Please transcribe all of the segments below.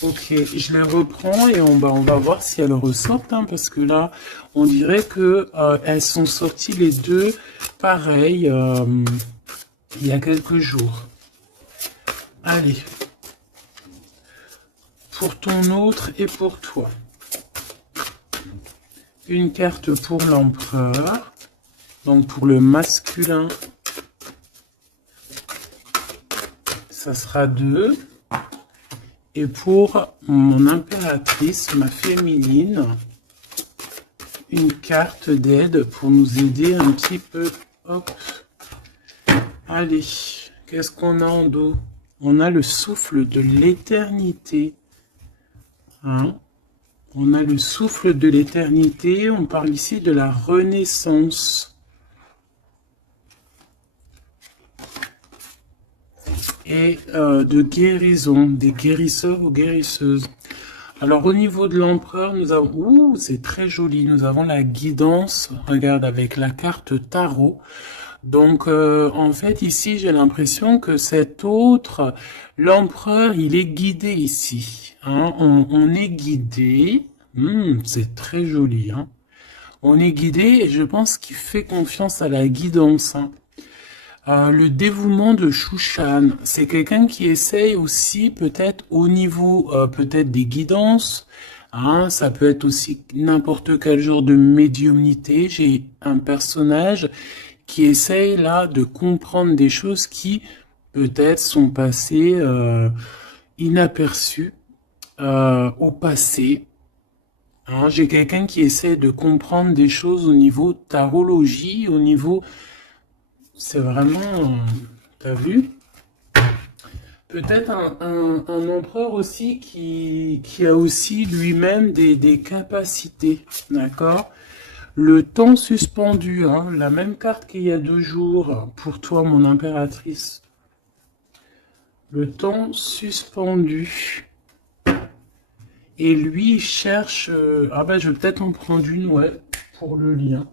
Ok, je les reprends et on va voir si elles ressortent, hein, parce que là, on dirait que elles sont sorties les deux pareilles il y a quelques jours. Allez, pour ton autre et pour toi. Une carte pour l'empereur, donc pour le masculin, ça sera 2. Et pour mon impératrice, ma féminine, une carte d'aide pour nous aider un petit peu. Hop. Allez, qu'est-ce qu'on a en dos? On a le souffle de l'éternité. Hein? On a le souffle de l'éternité. On parle ici de la renaissance. Et de guérison, des guérisseurs ou guérisseuses. Alors au niveau de l'empereur, nous avons, ouh, c'est très joli, nous avons la guidance, regarde, avec la carte tarot. Donc en fait ici j'ai l'impression que cet autre, l'empereur, il est guidé ici. Hein, on est guidé, c'est très joli. Hein. On est guidé et je pense qu'il fait confiance à la guidance. Hein. Le dévouement de Shushan, c'est quelqu'un qui essaye aussi peut-être au niveau peut-être des guidances, hein, ça peut être aussi n'importe quel genre de médiumnité. J'ai un personnage qui essaye là de comprendre des choses qui peut-être sont passées inaperçues au passé. Hein, j'ai quelqu'un qui essaie de comprendre des choses au niveau tarologie, au niveau... C'est vraiment... T'as vu? Peut-être un empereur aussi qui a aussi lui-même des capacités, d'accord? Le temps suspendu, hein, la même carte qu'il y a 2 jours, pour toi, mon impératrice. Le temps suspendu. Et lui, il cherche... ah ben, je vais peut-être en prendre une, ouais, pour le lien.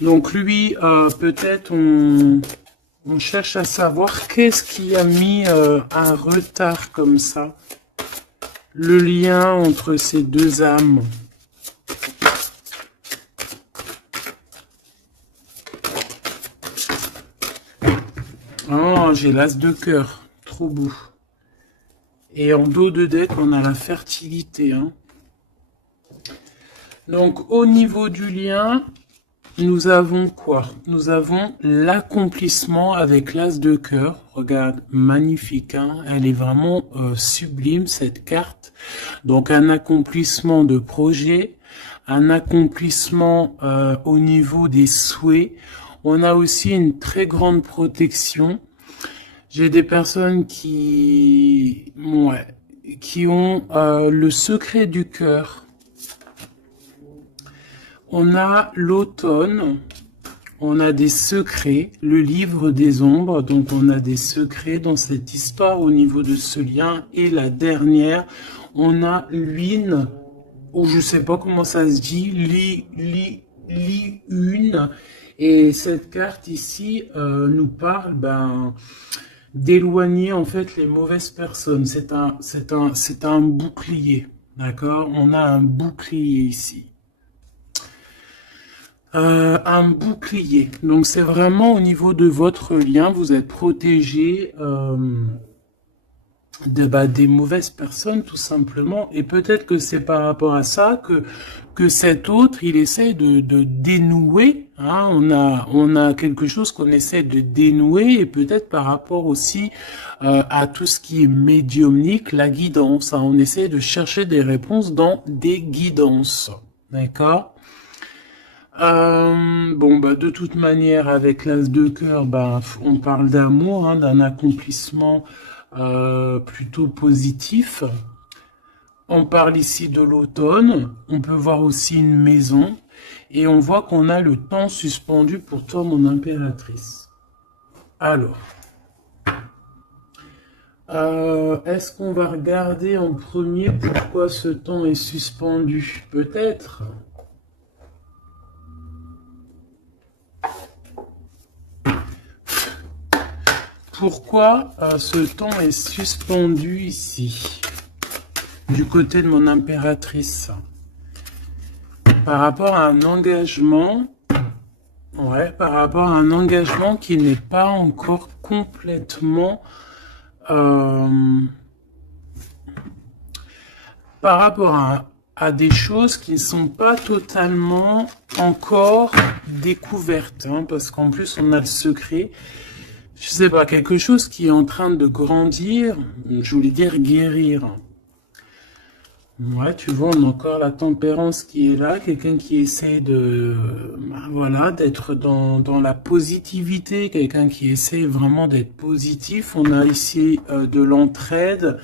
Donc lui, peut-être on cherche à savoir qu'est-ce qui a mis un retard comme ça. Le lien entre ces deux âmes. Oh, j'ai l'as de cœur. Trop beau. Et en dos de deck, on a la fertilité. Hein. Donc au niveau du lien... Nous avons quoi? Nous avons l'accomplissement avec l'as de cœur. Regarde, magnifique, hein, elle est vraiment sublime cette carte. Donc un accomplissement de projet, un accomplissement au niveau des souhaits. On a aussi une très grande protection. J'ai des personnes qui ont le secret du cœur. On a l'automne, on a des secrets, le livre des ombres, donc on a des secrets dans cette histoire au niveau de ce lien. Et la dernière, on a l'une, ou je sais pas comment ça se dit, une. Et cette carte ici nous parle d'éloigner en fait les mauvaises personnes. C'est un bouclier, d'accord? On a un bouclier ici. Un bouclier. Donc c'est vraiment au niveau de votre lien, vous êtes protégé des mauvaises personnes tout simplement. Et peut-être que c'est par rapport à ça que cet autre, il essaie de dénouer. Hein, on a quelque chose qu'on essaie de dénouer et peut-être par rapport aussi à tout ce qui est médiumnique, la guidance. Hein, on essaie de chercher des réponses dans des guidances. D'accord? De toute manière, avec l'as de cœur, on parle d'amour, hein, d'un accomplissement plutôt positif. On parle ici de l'automne. On peut voir aussi une maison. Et on voit qu'on a le temps suspendu pour toi, mon impératrice. Alors, est-ce qu'on va regarder en premier pourquoi ce temps est suspendu? Peut-être. Pourquoi ce temps est suspendu ici? du côté de mon impératrice. Par rapport à un engagement, ouais, par rapport à un engagement qui n'est pas encore complètement... par rapport à des choses qui ne sont pas totalement encore découvertes, hein, parce qu'en plus on a le secret, je sais pas, quelque chose qui est en train de grandir, je voulais dire guérir. Ouais, tu vois, on a encore la tempérance qui est là, quelqu'un qui essaie de, voilà, d'être dans la positivité, quelqu'un qui essaie vraiment d'être positif. On a ici de l'entraide.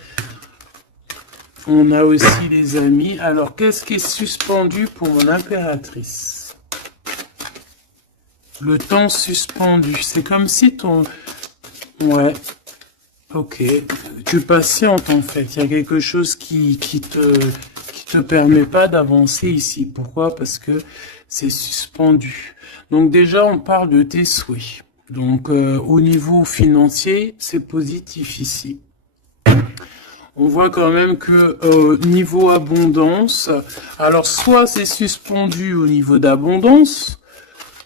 On a aussi les amis. Alors, qu'est-ce qui est suspendu pour mon impératrice? Le temps suspendu. C'est comme si ton... Ouais. Ok. Tu patientes, en fait. Il y a quelque chose qui te permet pas d'avancer ici. Pourquoi? Parce que c'est suspendu. Donc, déjà, on parle de tes souhaits. Donc, au niveau financier, c'est positif ici. On voit quand même que niveau abondance, alors soit c'est suspendu au niveau d'abondance,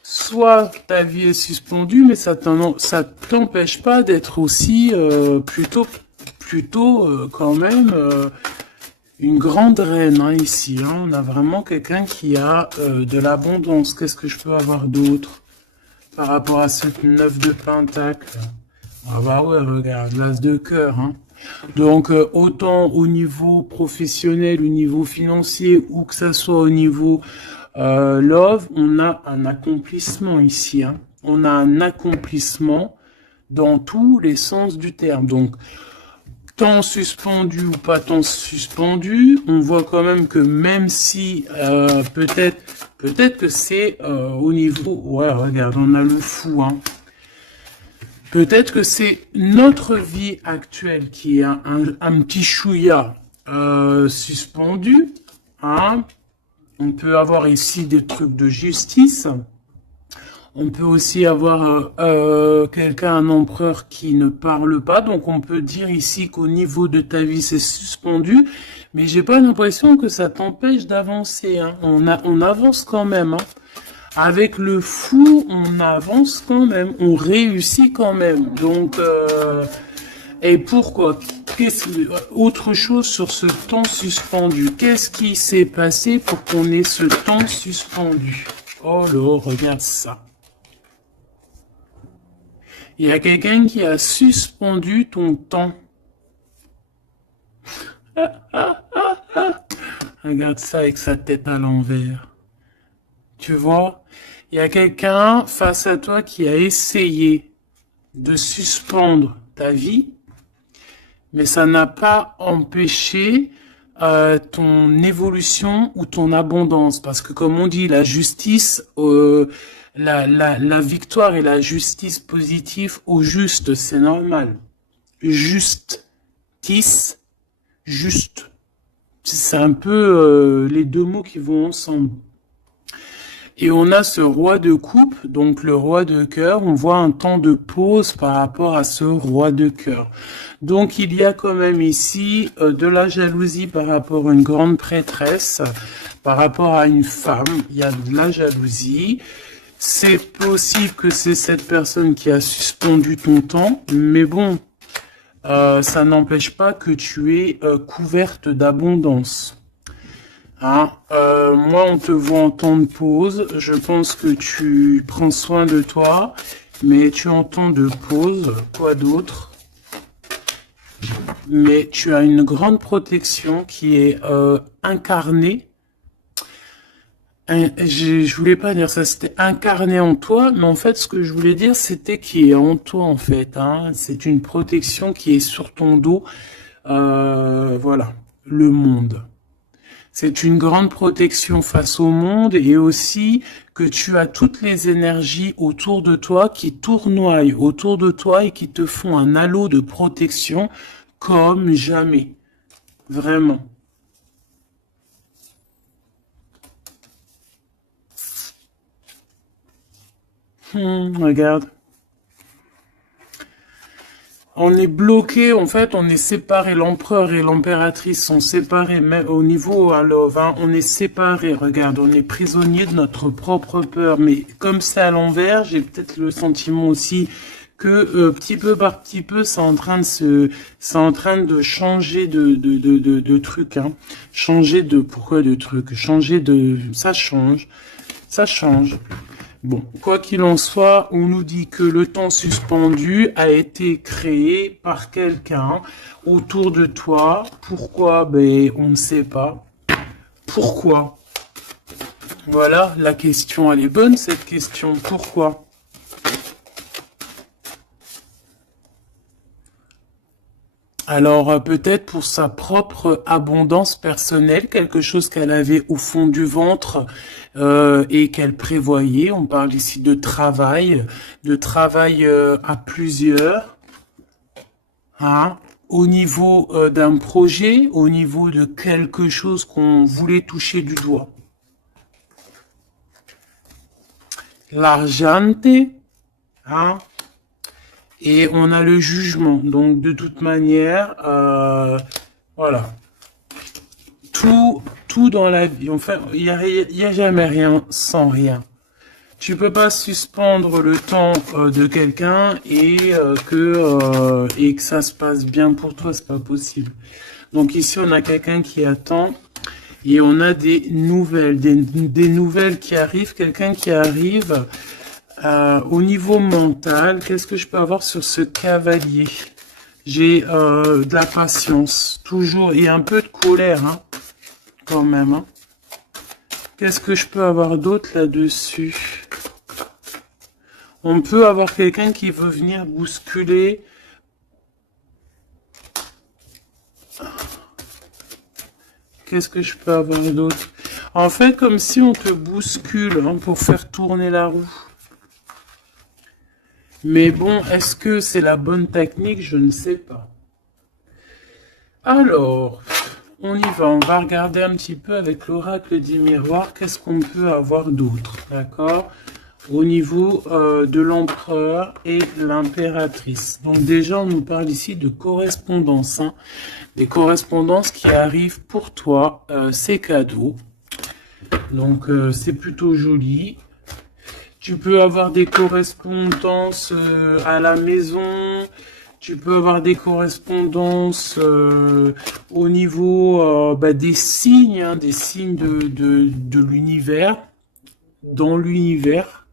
soit ta vie est suspendue, mais ça t'empêche pas d'être aussi plutôt quand même une grande reine, hein, ici. Hein. On a vraiment quelqu'un qui a de l'abondance. Qu'est-ce que je peux avoir d'autre par rapport à cette 9 de pentacle? Ah bah ouais, regarde, l'as de cœur, hein. Donc, autant au niveau professionnel, au niveau financier, ou que ça soit au niveau love, on a un accomplissement ici. Hein. On a un accomplissement dans tous les sens du terme. Donc, temps suspendu ou pas temps suspendu, on voit quand même que même si peut-être que c'est au niveau... Ouais, regarde, on a le fou, hein. Peut-être que c'est notre vie actuelle qui est un petit chouïa suspendu. Hein. On peut avoir ici des trucs de justice. On peut aussi avoir quelqu'un, un empereur qui ne parle pas. Donc on peut dire ici qu'au niveau de ta vie, c'est suspendu. Mais j'ai pas l'impression que ça t'empêche d'avancer. Hein. On avance quand même. Hein. Avec le fou, on avance quand même, on réussit quand même. Donc, et pourquoi? Autre chose sur ce temps suspendu. Qu'est-ce qui s'est passé pour qu'on ait ce temps suspendu? Oh là, regarde ça. Il y a quelqu'un qui a suspendu ton temps. Regarde ça avec sa tête à l'envers. Tu vois? Il y a quelqu'un face à toi qui a essayé de suspendre ta vie, mais ça n'a pas empêché ton évolution ou ton abondance. Parce que comme on dit, la justice, la victoire et la justice positive au juste, c'est normal. Justice, juste. C'est un peu les deux mots qui vont ensemble. Et on a ce roi de coupe, donc le roi de cœur. On voit un temps de pause par rapport à ce roi de cœur. Donc il y a quand même ici de la jalousie par rapport à une grande prêtresse, par rapport à une femme. Il y a de la jalousie. C'est possible que c'est cette personne qui a suspendu ton temps, mais bon, ça n'empêche pas que tu es couverte d'abondance. Hein, moi, on te voit en temps de pause. Je pense que tu prends soin de toi, mais tu es en temps de pause. Quoi d'autre? Mais tu as une grande protection qui est incarnée. Je voulais pas dire ça, c'était incarné en toi, mais en fait, ce que je voulais dire, c'était qui est en toi, en fait. Hein. C'est une protection qui est sur ton dos. Voilà, le monde. C'est une grande protection face au monde et aussi que tu as toutes les énergies autour de toi qui tournoient autour de toi et qui te font un halo de protection comme jamais. Vraiment. Regarde. On est bloqué, en fait, on est séparés. L'empereur et l'impératrice sont séparés, mais au niveau à Love, hein, on est séparés. Regarde, on est prisonnier de notre propre peur. Mais comme c'est à l'envers, j'ai peut-être le sentiment aussi que petit peu par petit peu, c'est en train de changer de truc, hein. Changer de, pourquoi de truc? Changer de, ça change. Bon, quoi qu'il en soit, on nous dit que le temps suspendu a été créé par quelqu'un autour de toi. Pourquoi? Ben, on ne sait pas. Pourquoi? Voilà, la question, elle est bonne, cette question. Pourquoi? Alors, peut-être pour sa propre abondance personnelle, quelque chose qu'elle avait au fond du ventre et qu'elle prévoyait. On parle ici de travail à plusieurs, hein, au niveau d'un projet, au niveau de quelque chose qu'on voulait toucher du doigt. L'argente, hein, et on a le jugement. Donc, de toute manière, voilà. Tout dans la vie, enfin, il y a jamais rien sans rien. Tu peux pas suspendre le temps de quelqu'un et que ça se passe bien pour toi, c'est pas possible. Donc ici, on a quelqu'un qui attend et on a des nouvelles, des nouvelles qui arrivent, quelqu'un qui arrive. Au niveau mental, qu'est-ce que je peux avoir sur ce cavalier? J'ai de la patience, toujours, et un peu de colère, hein, quand même. Hein. Qu'est-ce que je peux avoir d'autre là-dessus? On peut avoir quelqu'un qui veut venir bousculer. Qu'est-ce que je peux avoir d'autre? En fait, comme si on te bouscule hein, pour faire tourner la roue. Mais bon, est-ce que c'est la bonne technique? Je ne sais pas. Alors, on y va. On va regarder un petit peu avec l'oracle des miroirs. Qu'est-ce qu'on peut avoir d'autre? D'accord? Au niveau de l'empereur et l'impératrice. Donc déjà, on nous parle ici de correspondance. Hein. Des correspondances qui arrivent pour toi. C'est cadeau. Donc, c'est plutôt joli. Tu peux avoir des correspondances à la maison, tu peux avoir des correspondances au niveau des signes, hein, des signes de l'univers, dans l'univers,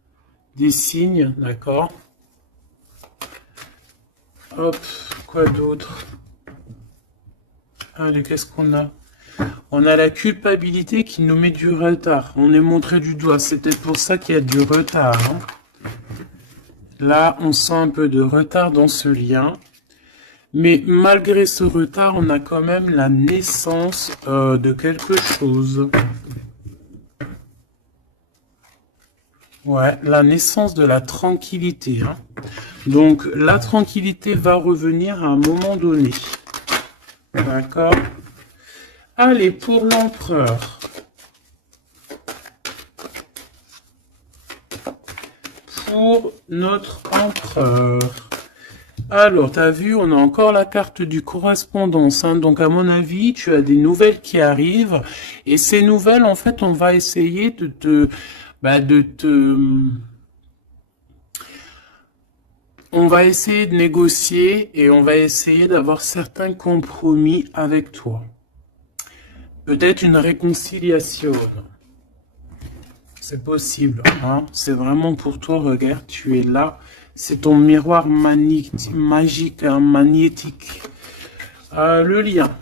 des signes, d'accord. Hop, quoi d'autre? Allez, qu'est-ce qu'on a? On a la culpabilité qui nous met du retard. On est montré du doigt. C'est peut-être pour ça qu'il y a du retard. Hein. Là, on sent un peu de retard dans ce lien. Mais malgré ce retard, on a quand même la naissance de quelque chose. Ouais, la naissance de la tranquillité. Hein. Donc, la tranquillité va revenir à un moment donné. D'accord ? Allez, pour l'empereur. Pour notre empereur. Alors, tu as vu, on a encore la carte du correspondance. Hein. Donc, à mon avis, tu as des nouvelles qui arrivent. Et ces nouvelles, en fait, on va essayer on va essayer de négocier et on va essayer d'avoir certains compromis avec toi. Peut-être une réconciliation. C'est possible. Hein. C'est vraiment pour toi. Regarde, tu es là. C'est ton miroir magique, hein, magnétique. Le lien.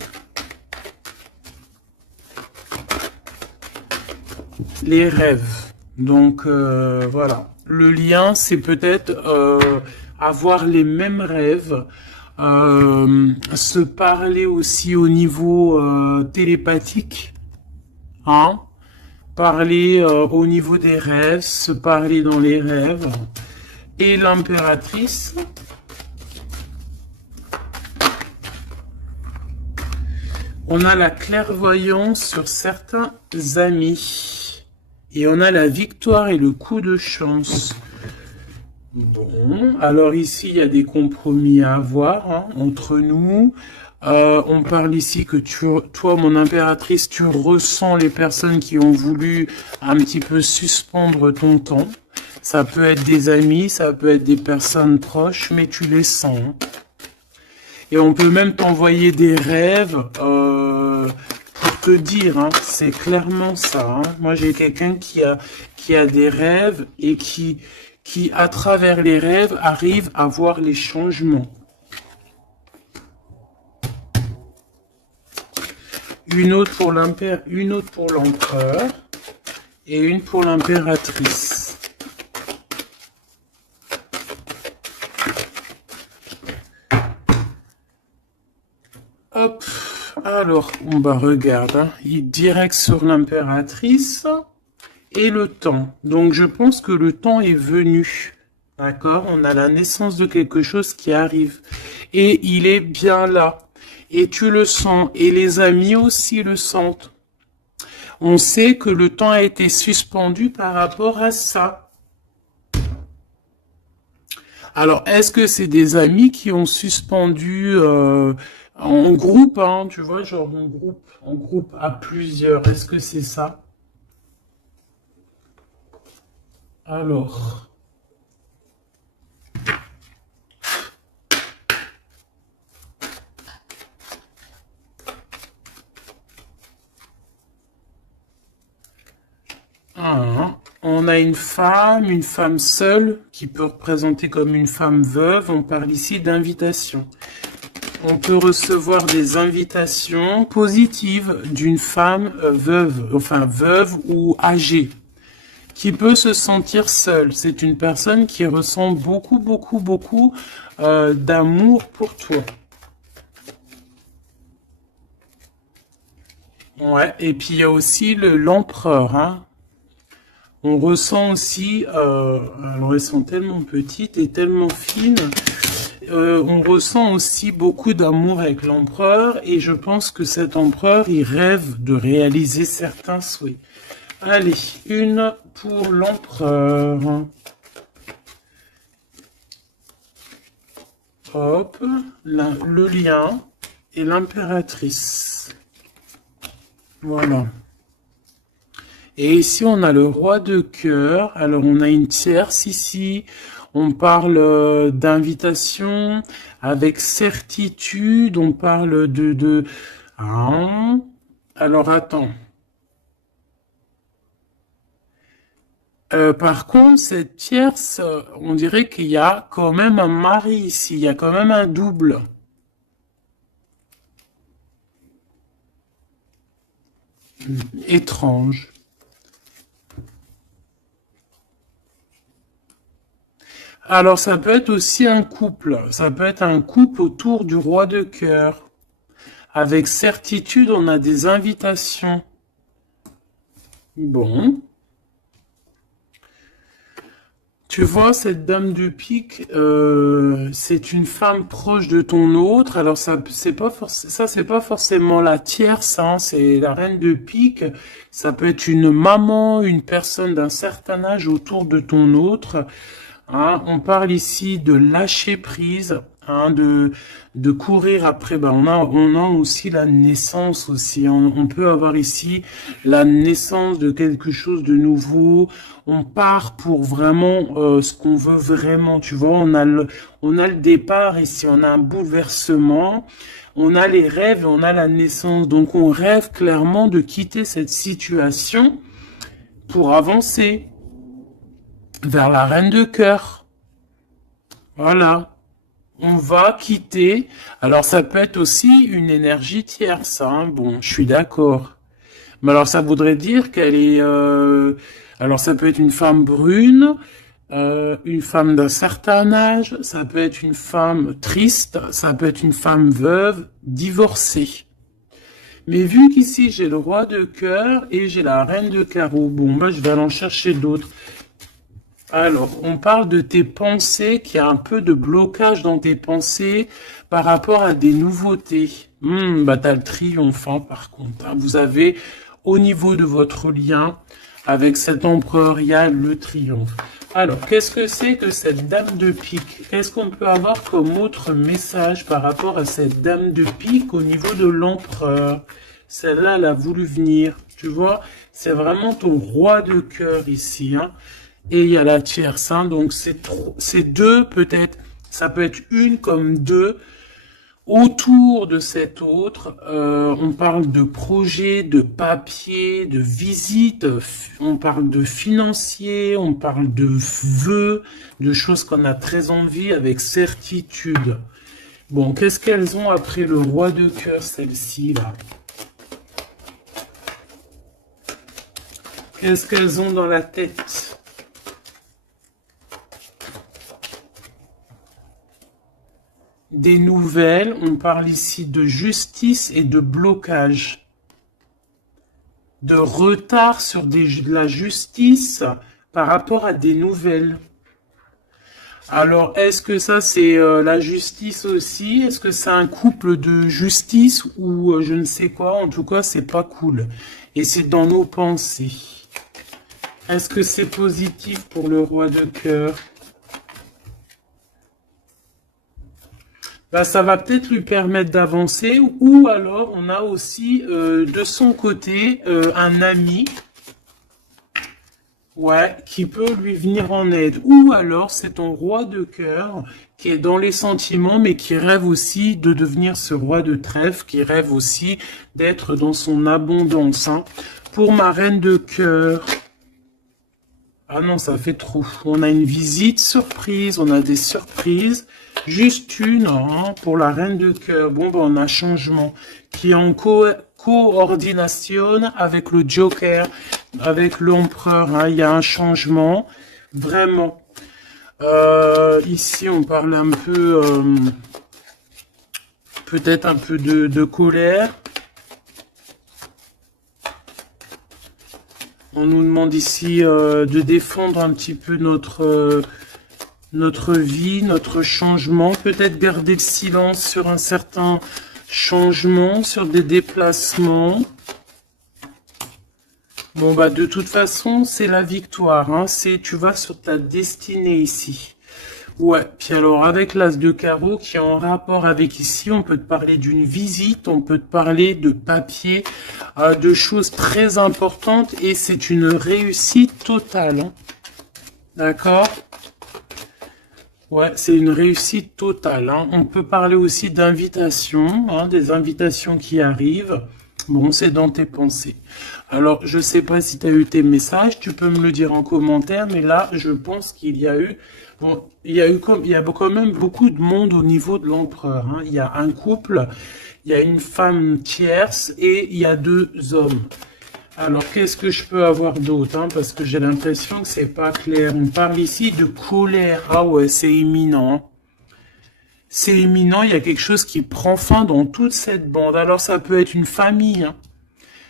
Les rêves. Donc, voilà. Le lien, c'est peut-être avoir les mêmes rêves. Se parler aussi au niveau télépathique, hein, parler au niveau des rêves, se parler dans les rêves. Et l'impératrice, on a la clairvoyance sur certains amis et on a la victoire et le coup de chance. Bon, alors ici, il y a des compromis à avoir hein, entre nous. On parle ici que toi, mon impératrice, tu ressens les personnes qui ont voulu un petit peu suspendre ton temps. Ça peut être des amis, ça peut être des personnes proches, mais tu les sens. Hein. Et on peut même t'envoyer des rêves pour te dire, hein, c'est clairement ça. Hein. Moi, j'ai quelqu'un qui a des rêves et qui, à travers les rêves, arrive à voir les changements. Une autre pour l'empereur et une pour l'impératrice. Hop, alors, on va regarder, hein, il direct sur l'impératrice et le temps. Donc, je pense que le temps est venu. D'accord? On a la naissance de quelque chose qui arrive. Et il est bien là. Et tu le sens. Et les amis aussi le sentent. On sait que le temps a été suspendu par rapport à ça. Alors, est-ce que c'est des amis qui ont suspendu en groupe, hein, tu vois, genre en groupe à plusieurs. Est-ce que c'est ça? Alors, on a une femme seule, qui peut représenter comme une femme veuve. On parle ici d'invitation. On peut recevoir des invitations positives d'une femme veuve, enfin veuve ou âgée, qui peut se sentir seule. C'est une personne qui ressent beaucoup d'amour pour toi. Ouais, et puis il y a aussi l'empereur, hein. On ressent aussi, alors elles sont tellement petites et tellement fines, on ressent aussi beaucoup d'amour avec l'empereur et je pense que cet empereur, il rêve de réaliser certains souhaits. Allez, une pour l'empereur. Hop, le lien et l'impératrice. Voilà. Et ici, on a le roi de cœur. Alors, on a une tierce ici. On parle d'invitation avec certitude. On parle de... Ah. Alors, attends. Par contre, cette tierce, on dirait qu'il y a quand même un mari ici. Il y a quand même un double. Étrange. Alors, ça peut être aussi un couple. Ça peut être un couple autour du roi de cœur. Avec certitude, on a des invitations. Bon. Tu vois, cette dame de pique, c'est une femme proche de ton autre. Alors, c'est pas forcément la tierce, hein, c'est la reine de pique. Ça peut être une maman, une personne d'un certain âge autour de ton autre. Hein, on parle ici de lâcher prise, hein, de courir après. Ben, on a aussi la naissance aussi. On peut avoir ici la naissance de quelque chose de nouveau. On part pour vraiment ce qu'on veut vraiment. Tu vois, on a le départ ici. On a un bouleversement. On a les rêves et on a la naissance. Donc, on rêve clairement de quitter cette situation pour avancer vers la reine de cœur. Voilà. On va quitter. Alors, ça peut être aussi une énergie tierce. Hein. Bon, je suis d'accord. Mais alors, ça voudrait dire qu'elle est... alors, ça peut être une femme brune, une femme d'un certain âge, ça peut être une femme triste, ça peut être une femme veuve, divorcée. Mais vu qu'ici, j'ai le roi de cœur et j'ai la reine de carreau, bon, bah, je vais aller en chercher d'autres. Alors, on parle de tes pensées, qu'il y a un peu de blocage dans tes pensées par rapport à des nouveautés. Bah, t'as le triomphant, par contre. Hein. Vous avez, au niveau de votre lien, Avec cet empereur, il y a le triomphe. Alors, qu'est-ce que c'est que cette dame de pique? Qu'est-ce qu'on peut avoir comme autre message par rapport à cette dame de pique au niveau de l'empereur? Celle-là, elle a voulu venir. Tu vois, c'est vraiment ton roi de cœur ici. Hein. Et il y a la tierce. Hein, donc, c'est deux peut-être. Ça peut être une comme deux. Autour de cet autre, on parle de projet, de papier, de visite, on parle de financier, on parle de vœux, de choses qu'on a très envie avec certitude. Bon, qu'est-ce qu'elles ont après le roi de cœur, celles-ci, là? Qu'est-ce qu'elles ont dans la tête? Des nouvelles, on parle ici de justice et de blocage. De retard sur de la justice par rapport à des nouvelles. Alors, est-ce que ça c'est la justice aussi? Est-ce que c'est un couple de justice ou je ne sais quoi? En tout cas, c'est pas cool. Et c'est dans nos pensées. Est-ce que c'est positif pour le roi de cœur? Bah, ça va peut-être lui permettre d'avancer, ou alors on a aussi de son côté un ami, ouais, qui peut lui venir en aide. Ou alors c'est ton roi de cœur qui est dans les sentiments, mais qui rêve aussi de devenir ce roi de trèfle, qui rêve aussi d'être dans son abondance. Hein. Pour ma reine de cœur, ah non, ça fait trop. On a une visite surprise, on a des surprises. Juste une, hein, pour la reine de cœur. Bon, ben, on a changement qui est en coordination avec le Joker, avec l'empereur. Hein, il y a un changement, vraiment. Ici, on parle un peu, peut-être un peu de colère. On nous demande ici de défendre un petit peu notre vie, notre changement, peut-être garder le silence sur un certain changement, sur des déplacements. Bon, bah, de toute façon, c'est la victoire, hein. Tu vas sur ta destinée ici. Ouais, puis alors, avec l'as de carreau qui est en rapport avec ici, on peut te parler d'une visite, on peut te parler de papier, de choses très importantes, et c'est une réussite totale, hein. D'accord ? Ouais, c'est une réussite totale. Hein. On peut parler aussi d'invitations, hein, des invitations qui arrivent. Bon, c'est dans tes pensées. Alors, je sais pas si tu as eu tes messages, tu peux me le dire en commentaire, mais là, je pense qu'il y a eu... Bon, il y a quand même beaucoup de monde au niveau de l'empereur. Hein. Il y a un couple, il y a une femme tierce et il y a 2 hommes. Alors, qu'est-ce que je peux avoir d'autre, hein, parce que j'ai l'impression que c'est pas clair. On parle ici de colère. Ah ouais, c'est imminent. Hein. C'est imminent, il y a quelque chose qui prend fin dans toute cette bande. Alors, ça peut être une famille. Hein.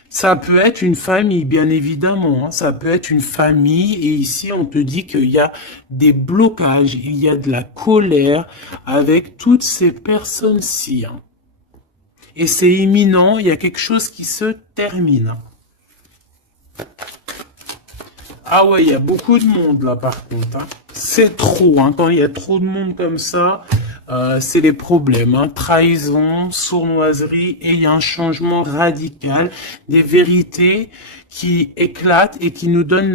Ça peut être une famille, bien évidemment. Hein. Ça peut être une famille. Et ici, on te dit qu'il y a des blocages. Il y a de la colère avec toutes ces personnes-ci. Hein. Et c'est imminent, il y a quelque chose qui se termine. Ah ouais, il y a beaucoup de monde là par contre. Hein. C'est trop, hein. Quand il y a trop de monde comme ça, c'est les problèmes. Hein. Trahison, sournoiserie, et il y a un changement radical, des vérités qui éclatent et qui nous donnent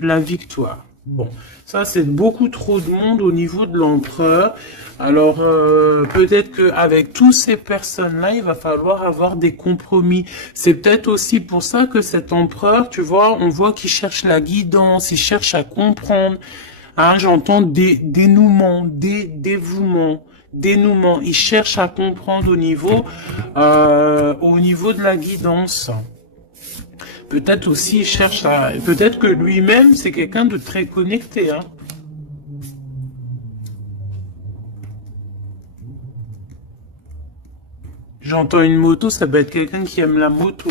la victoire. Bon, ça c'est beaucoup trop de monde au niveau de l'empereur. Alors, peut-être qu'avec toutes ces personnes-là, il va falloir avoir des compromis. C'est peut-être aussi pour ça que cet empereur, tu vois, on voit qu'il cherche la guidance, il cherche à comprendre. Hein, j'entends dénouement, dévouement, dénouement. Il cherche à comprendre au niveau de la guidance. Peut-être aussi, il cherche à... Peut-être que lui-même, c'est quelqu'un de très connecté, hein. J'entends une moto, ça peut être quelqu'un qui aime la moto.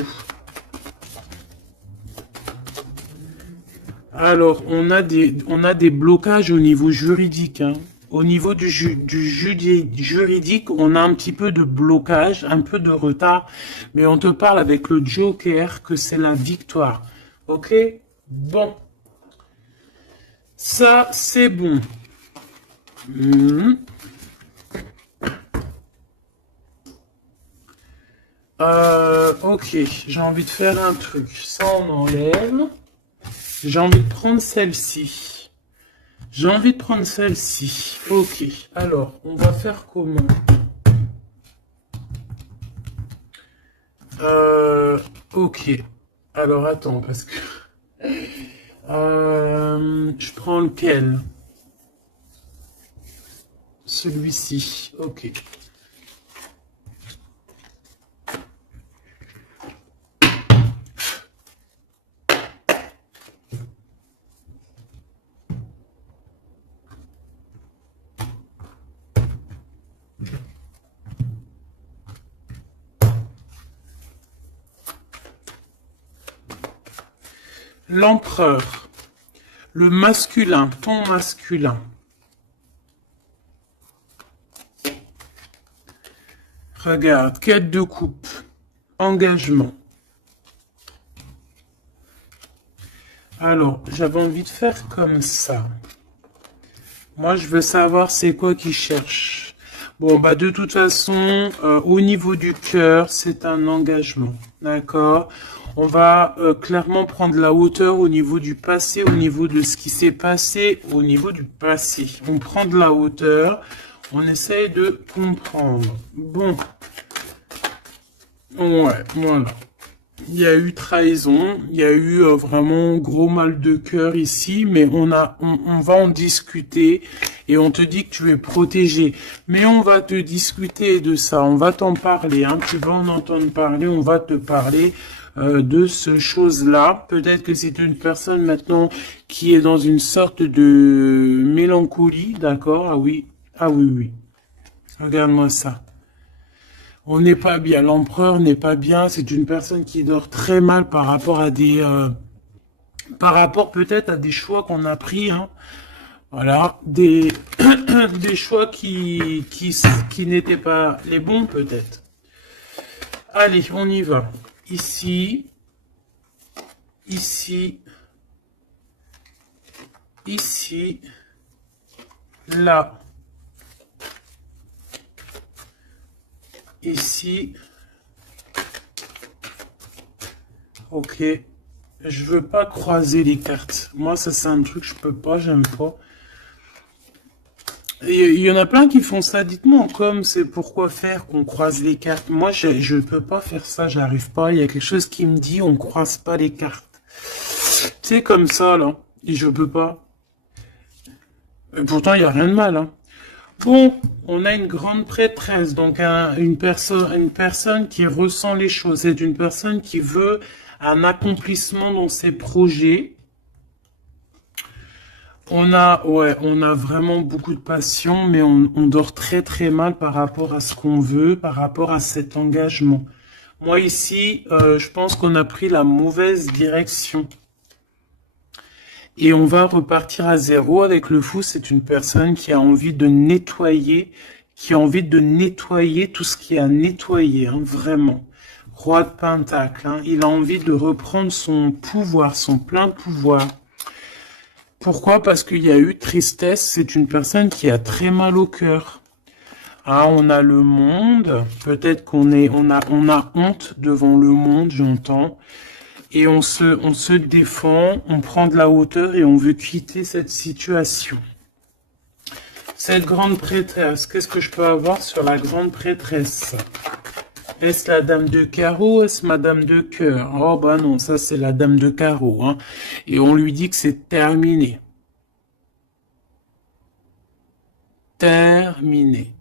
Alors, on a des blocages au niveau juridique. Hein. Au niveau du juridique, on a un petit peu de blocage, un peu de retard. Mais on te parle avec le Joker que c'est la victoire. Ok ? Bon, ça c'est bon. Ok, j'ai envie de faire un truc. Ça, on enlève. J'ai envie de prendre celle-ci. J'ai envie de prendre celle-ci. Ok, alors, on va faire comment? Ok. Alors, attends, parce que... je prends lequel? Celui-ci. Ok. L'empereur. Le masculin, ton masculin. Regarde, quête de coupe. Engagement. Alors, j'avais envie de faire comme ça. Moi, je veux savoir c'est quoi qu'il cherche. Bon, bah de toute façon, au niveau du cœur, c'est un engagement. D'accord? On va clairement prendre la hauteur au niveau du passé, au niveau de ce qui s'est passé, au niveau du passé. On prend de la hauteur, on essaye de comprendre. Bon. Ouais, voilà. Il y a eu trahison, il y a eu vraiment gros mal de cœur ici, mais on va en discuter et on te dit que tu es protégé. Mais on va te discuter de ça, on va t'en parler, hein, tu vas en entendre parler, on va te parler de ce chose-là. Peut-être que c'est une personne maintenant qui est dans une sorte de mélancolie, d'accord? Ah oui, oui. Regarde-moi ça. On n'est pas bien, l'empereur n'est pas bien, c'est une personne qui dort très mal par rapport à par rapport peut-être à des choix qu'on a pris, hein. Voilà, des choix qui n'étaient pas les bons peut-être. Allez, on y va. Ici, ici, ici, là, ici. Ok. Je veux pas croiser les cartes. Moi, ça, c'est un truc que je peux pas, j'aime pas. Il y en a plein qui font ça. Dites-moi comme c'est pourquoi faire qu'on croise les cartes. Moi, je peux pas faire ça, j'arrive pas. Il y a quelque chose qui me dit on croise pas les cartes. C'est comme ça, là. Et je peux pas. Et pourtant, il y a rien de mal, hein. Bon, on a une grande prêtresse, donc une personne qui ressent les choses. C'est une personne qui veut un accomplissement dans ses projets. On a vraiment beaucoup de passion, mais on dort très très mal par rapport à ce qu'on veut, par rapport à cet engagement. Moi ici, je pense qu'on a pris la mauvaise direction. Et on va repartir à zéro avec le fou. C'est une personne qui a envie de nettoyer, tout ce qui a nettoyé, hein, vraiment. Roi de Pentacle, hein, il a envie de reprendre son pouvoir, son plein pouvoir. Pourquoi? Parce qu'il y a eu tristesse. C'est une personne qui a très mal au cœur. Ah, on a le monde. Peut-être on a honte devant le monde, j'entends. Et on se défend, on prend de la hauteur et on veut quitter cette situation. Cette grande prêtresse, qu'est-ce que je peux avoir sur la grande prêtresse? Est-ce la dame de carreau? Est-ce madame de cœur? Oh bah non, ça c'est la dame de carreau, hein. Et on lui dit que c'est terminé. Terminé.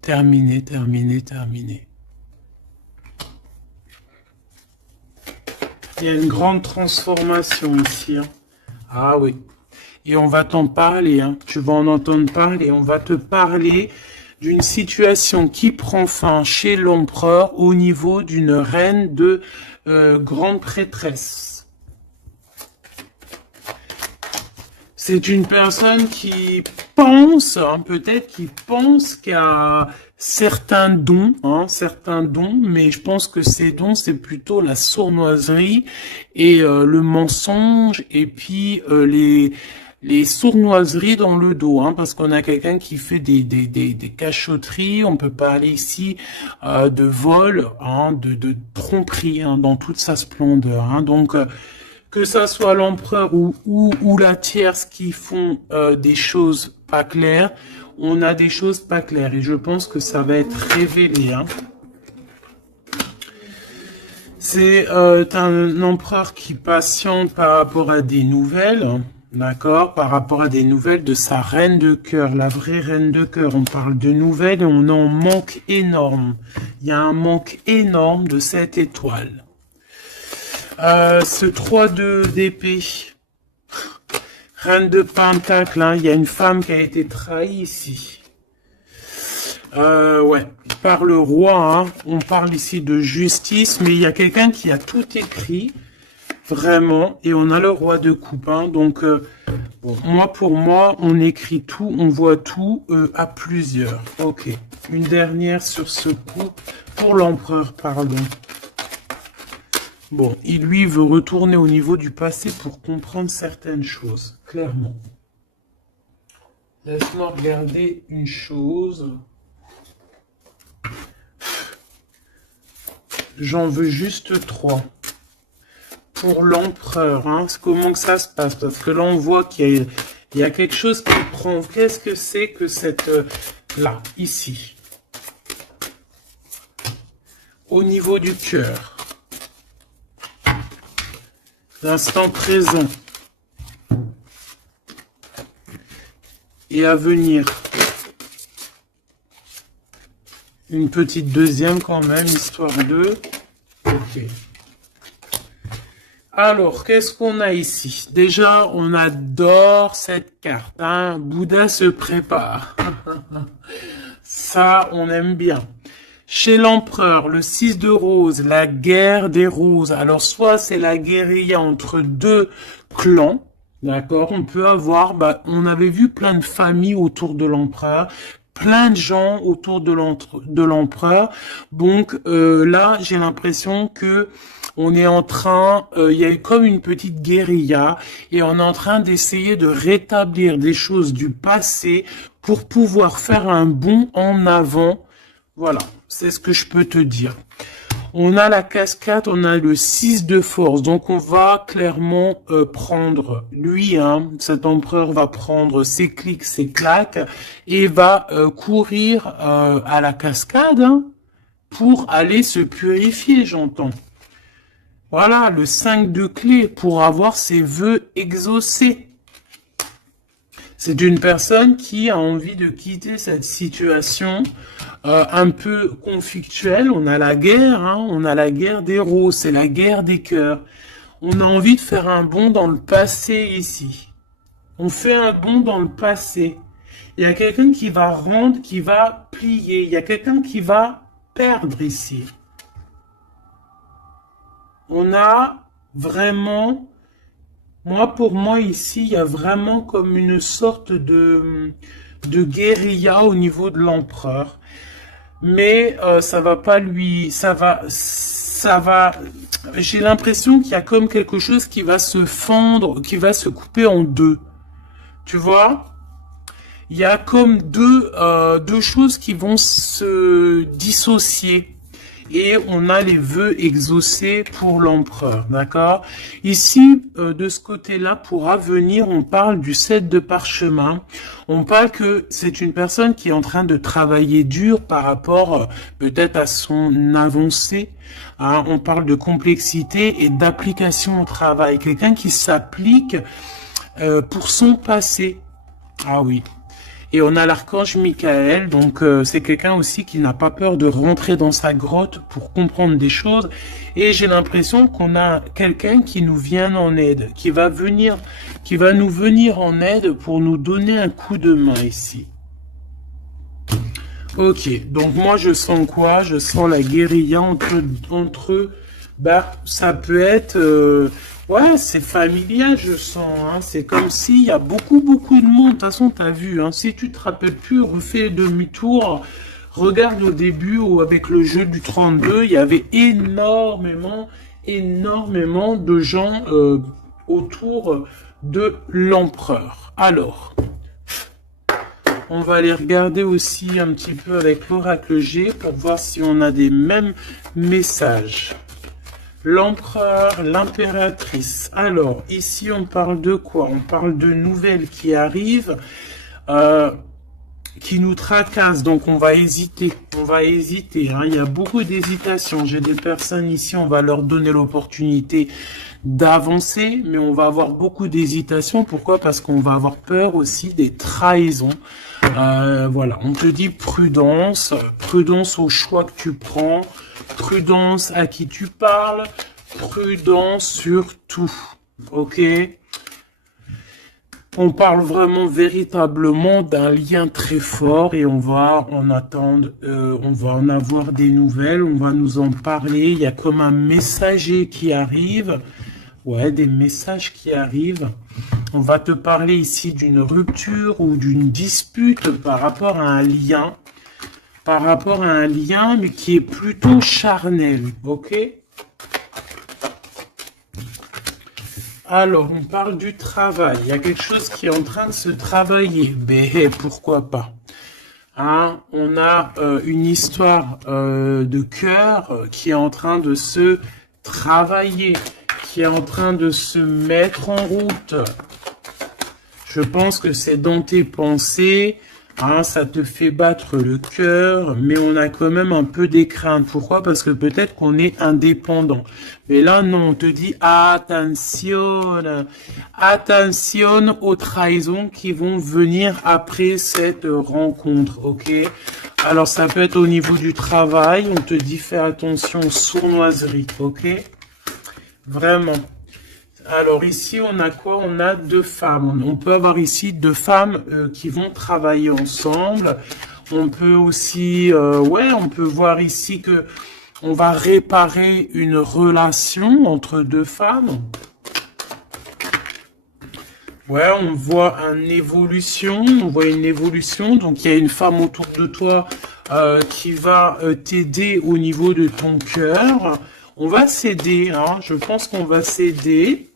Terminé, terminé, terminé. Il y a une grande transformation ici, hein. Ah oui. Et on va t'en parler, hein. Tu vas en entendre parler. On va te parler d'une situation qui prend fin chez l'empereur au niveau d'une reine de grande prêtresse. C'est une personne qui pense, hein, peut-être qui pense qu'il y a certains dons, mais je pense que ces dons, c'est plutôt la sournoiserie et le mensonge, et puis les sournoiseries dans le dos, hein, parce qu'on a quelqu'un qui fait des cachotteries. On peut parler ici de vol, hein, de tromperie, hein, dans toute sa splendeur, hein. Donc que ça soit l'empereur ou la tierce qui font des choses pas claires, on a des choses pas claires, et je pense que ça va être révélé, hein. C'est un empereur qui patiente par rapport à des nouvelles, hein, d'accord, par rapport à des nouvelles de sa reine de cœur, la vraie reine de cœur. On parle de nouvelles et on en manque énorme. Il y a un manque énorme de cette étoile. Ce 3-2 d'épée, reine de pentacle, hein, il y a une femme qui a été trahie ici. Ouais, par le roi, hein, on parle ici de justice, mais il y a quelqu'un qui a tout écrit, vraiment, et on a le roi de coupe, hein, donc bon, pour moi, on écrit tout, on voit tout à plusieurs. Ok, une dernière sur ce coup, pour l'empereur, pardon. Bon, il lui veut retourner au niveau du passé pour comprendre certaines choses, clairement. Laisse-moi regarder une chose. J'en veux juste 3. Pour l'empereur, hein, comment que ça se passe? Parce que là, on voit qu'il y a quelque chose qui prend. Qu'est-ce que c'est que cette... là, ici. Au niveau du cœur. L'instant présent. Et à venir. Une petite deuxième quand même, histoire de... Ok. Alors, qu'est-ce qu'on a ici? Déjà, on adore cette carte, hein. Bouddha se prépare. Ça, on aime bien. Chez l'empereur, le 6 de rose, la guerre des roses. Alors, soit c'est la guérilla entre deux clans, d'accord? On peut avoir, on avait vu plein de familles autour de l'empereur, plein de gens autour de l'empereur. Donc là, j'ai l'impression que on est en train, il y a comme une petite guérilla, et on est en train d'essayer de rétablir des choses du passé pour pouvoir faire un bond en avant. Voilà, c'est ce que je peux te dire. On a la cascade, on a le 6 de force, donc on va clairement prendre, lui, hein, cet empereur va prendre ses clics, ses claques, et va courir à la cascade, hein, pour aller se purifier, j'entends. Voilà, le 5 de clé pour avoir ses vœux exaucés. C'est une personne qui a envie de quitter cette situation un peu conflictuelle. On a la guerre, hein, on a la guerre des roses, c'est la guerre des cœurs. On a envie de faire un bond dans le passé ici. On fait un bond dans le passé. Il y a quelqu'un qui va rendre, qui va plier. Il y a quelqu'un qui va perdre ici. On a vraiment... pour moi, ici, il y a vraiment comme une sorte de guérilla au niveau de l'empereur. Mais ça va pas lui... Ça va... J'ai l'impression qu'il y a comme quelque chose qui va se fendre, qui va se couper en deux. Tu vois? Il y a comme deux choses qui vont se dissocier. Et on a les vœux exaucés pour l'empereur, d'accord? Ici, de ce côté-là, pour avenir, on parle du 7 de parchemin. On parle que c'est une personne qui est en train de travailler dur par rapport peut-être à son avancée. Hein? On parle de complexité et d'application au travail. Quelqu'un qui s'applique pour son passé. Ah oui. Et on a l'archange Michael, donc c'est quelqu'un aussi qui n'a pas peur de rentrer dans sa grotte pour comprendre des choses. Et j'ai l'impression qu'on a quelqu'un qui nous vient en aide, qui va nous venir en aide pour nous donner un coup de main ici. Ok, donc moi je sens quoi? Je sens la guérilla entre Bah, ça peut être... ouais, c'est familial, je sens. Hein. C'est comme s'il y a beaucoup, beaucoup de monde. De toute façon, t'as vu. Hein. Si tu te rappelles plus, refais demi-tour. Regarde au début où avec le jeu du 32, il y avait énormément, énormément de gens autour de l'empereur. Alors, on va aller regarder aussi un petit peu avec l'oracle G pour voir si on a des mêmes messages. L'empereur, l'impératrice. Alors, ici, on parle de quoi? On parle de nouvelles qui arrivent, qui nous tracassent. Donc, on va hésiter. On va hésiter. Hein. Il y a beaucoup d'hésitation. J'ai des personnes ici, on va leur donner l'opportunité d'avancer, mais on va avoir beaucoup d'hésitation. Pourquoi? Parce qu'on va avoir peur aussi des trahisons. Voilà, on te dit prudence, prudence au choix que tu prends, prudence à qui tu parles, prudence sur tout, ok? On parle vraiment véritablement d'un lien très fort et on va en attendre, on va en avoir des nouvelles, on va nous en parler, il y a comme un messager qui arrive, ouais, des messages qui arrivent. On va te parler ici d'une rupture ou d'une dispute par rapport à un lien. Par rapport à un lien, mais qui est plutôt charnel. Ok? Alors, on parle du travail. Il y a quelque chose qui est en train de se travailler. Mais pourquoi pas? Hein, on a une histoire de cœur qui est en train de se travailler, qui est en train de se mettre en route. Je pense que c'est dans tes pensées, hein, ça te fait battre le cœur, mais on a quand même un peu des craintes. Pourquoi? Parce que peut-être qu'on est indépendant. Mais là, non, on te dit attention, attention aux trahisons qui vont venir après cette rencontre, ok? Alors, ça peut être au niveau du travail, on te dit fais attention aux sournoiseries, ok? Vraiment. Alors ici, on a quoi? On a deux femmes. On peut avoir ici deux femmes qui vont travailler ensemble. On peut aussi, ouais, on peut voir ici que on va réparer une relation entre deux femmes. Ouais, on voit une évolution. On voit une évolution. Donc il y a une femme autour de toi qui va t'aider au niveau de ton cœur. On va s'aider. Hein. Je pense qu'on va s'aider.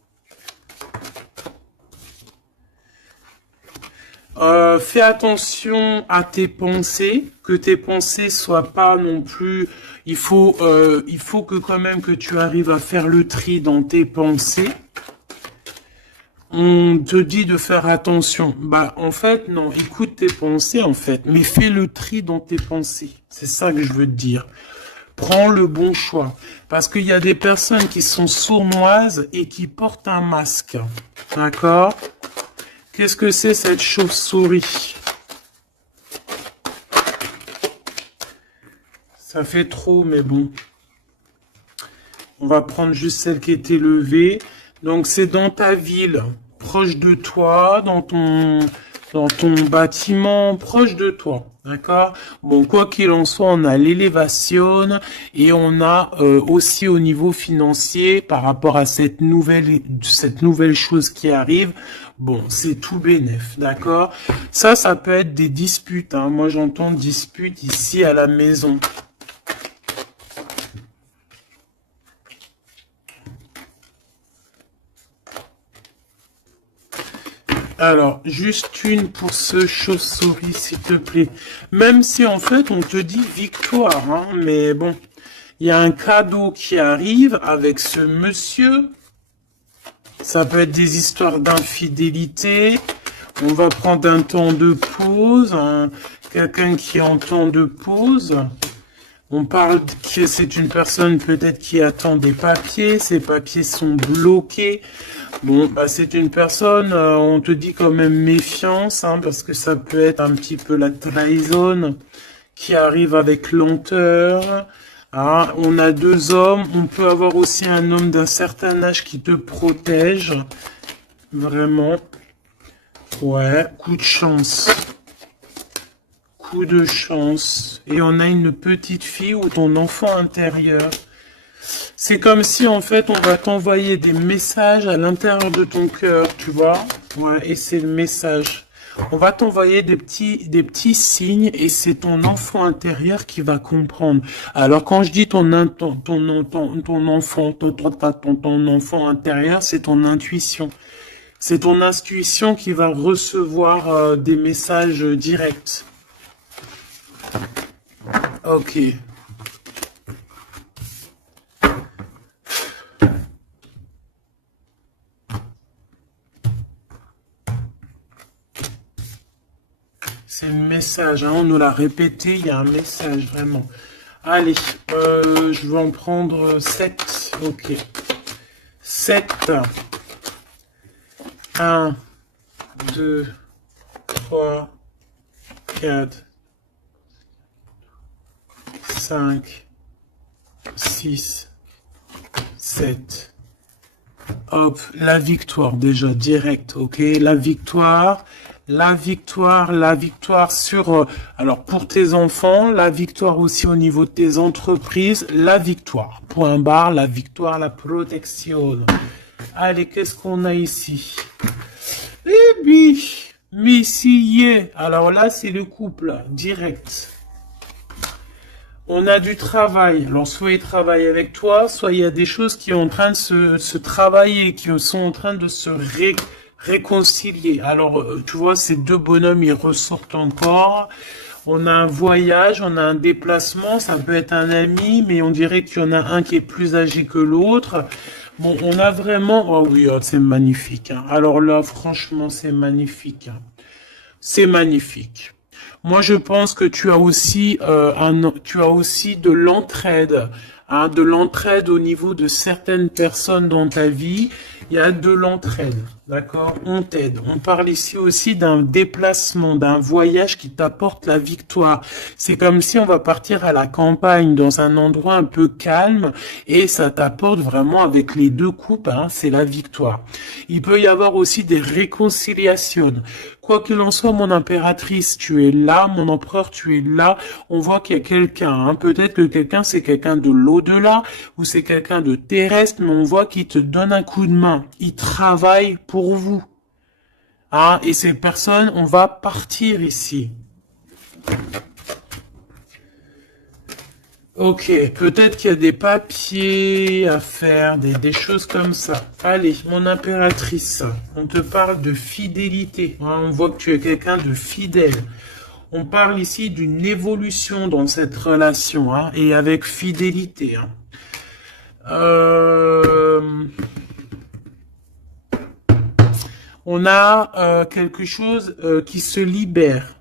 Fais attention à tes pensées, que tes pensées soient pas non plus. Il faut que quand même que tu arrives à faire le tri dans tes pensées. On te dit de faire attention. Bah en fait non, écoute tes pensées en fait, mais fais le tri dans tes pensées. C'est ça que je veux te dire. Prends le bon choix, parce qu'il y a des personnes qui sont sournoises et qui portent un masque. D'accord? Qu'est-ce que c'est cette chauve-souris? Ça fait trop, mais bon. On va prendre juste celle qui était levée. Donc, c'est dans ta ville, proche de toi, dans ton bâtiment, proche de toi. D'accord? Bon, quoi qu'il en soit, on a l'élévation et on a aussi au niveau financier, par rapport à cette nouvelle chose qui arrive, bon, c'est tout bénef, d'accord? Ça peut être des disputes. Hein. Moi, j'entends disputes ici à la maison. Alors, juste une pour ce chauve-souris, s'il te plaît. Même si, en fait, on te dit victoire, hein, mais bon. Il y a un cadeau qui arrive avec ce monsieur. Ça peut être des histoires d'infidélité. On va prendre un temps de pause. Hein, quelqu'un qui est en temps de pause. On parle que c'est une personne peut-être qui attend des papiers. Ces papiers sont bloqués. Bon, bah c'est une personne, on te dit quand même méfiance, hein, parce que ça peut être un petit peu la trahison qui arrive avec lenteur. Hein. On a deux hommes, on peut avoir aussi un homme d'un certain âge qui te protège. Vraiment. Ouais, coup de chance. Coup de chance. Et on a une petite fille ou ton enfant intérieur. C'est comme si, en fait, on va t'envoyer des messages à l'intérieur de ton cœur, tu vois. Ouais, et c'est le message. On va t'envoyer des petits signes et c'est ton enfant intérieur qui va comprendre. Alors, quand je dis ton enfant, ton enfant intérieur, c'est ton intuition. C'est ton intuition qui va recevoir des messages directs. Ok. C'est le message, hein, on nous l'a répété, il y a un message, vraiment. Allez, je vais en prendre 7. Ok. 7. 1, 2, 3, 4, 5, 6, 7. Hop, la victoire déjà, direct, ok? La victoire sur, alors pour tes enfants, la victoire aussi au niveau de tes entreprises, la victoire, point barre, la victoire, la protection. Allez, qu'est-ce qu'on a ici? Eh bien, Messier, alors là, c'est le couple, direct. On a du travail. Alors, soit il travaille avec toi, soit il y a des choses qui sont en train de se travailler, qui sont en train de se réconcilier. Alors, tu vois, ces deux bonhommes, ils ressortent encore. On a un voyage, on a un déplacement, ça peut être un ami, mais on dirait qu'il y en a un qui est plus âgé que l'autre. Bon, on a vraiment... Oh oui, oh, c'est magnifique, hein. Alors là, franchement, c'est magnifique, hein. C'est magnifique. Moi, je pense que tu as aussi de l'entraide, hein, de l'entraide au niveau de certaines personnes dans ta vie. Il y a de l'entraide, d'accord? On t'aide. On parle ici aussi d'un déplacement, d'un voyage qui t'apporte la victoire. C'est comme si on va partir à la campagne, dans un endroit un peu calme, et ça t'apporte vraiment avec les deux coupes, hein, c'est la victoire. Il peut y avoir aussi des réconciliations. Quoi qu'il en soit, mon impératrice, tu es là, mon empereur, tu es là. On voit qu'il y a quelqu'un, hein. Peut-être que quelqu'un, c'est quelqu'un de l'au-delà, ou c'est quelqu'un de terrestre, mais on voit qu'il te donne un coup de main. Il travaille pour vous. Ah, et ces personnes, on va partir ici. Ok, peut-être qu'il y a des papiers à faire, des choses comme ça. Allez, mon impératrice, on te parle de fidélité. Hein, on voit que tu es quelqu'un de fidèle. On parle ici d'une évolution dans cette relation, hein, et avec fidélité. Hein. On a quelque chose qui se libère.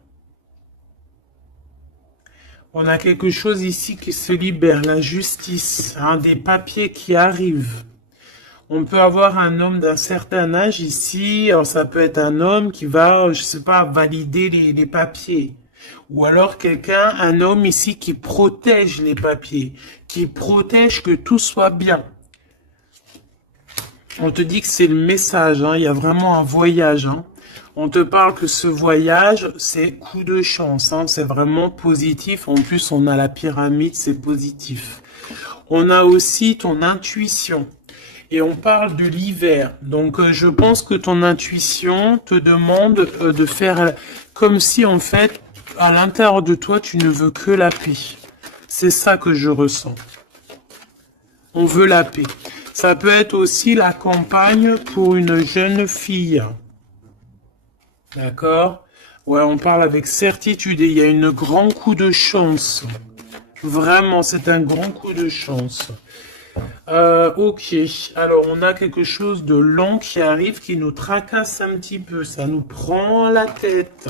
On a quelque chose ici qui se libère, la justice, hein, des papiers qui arrivent. On peut avoir un homme d'un certain âge ici, alors ça peut être un homme qui va, je sais pas, valider les papiers. Ou alors quelqu'un, un homme ici qui protège les papiers, qui protège que tout soit bien. On te dit que c'est le message, hein, il y a vraiment un voyage, hein. On te parle que ce voyage, c'est coup de chance, hein, c'est vraiment positif. En plus, on a la pyramide, c'est positif. On a aussi ton intuition. Et on parle de l'hiver. Donc, je pense que ton intuition te demande de faire comme si, en fait, à l'intérieur de toi, tu ne veux que la paix. C'est ça que je ressens. On veut la paix. Ça peut être aussi la campagne pour une jeune fille. D'accord? Ouais, on parle avec certitude et il y a un grand coup de chance. Vraiment, c'est un grand coup de chance. Ok, alors on a quelque chose de long qui arrive, qui nous tracasse un petit peu. Ça nous prend la tête.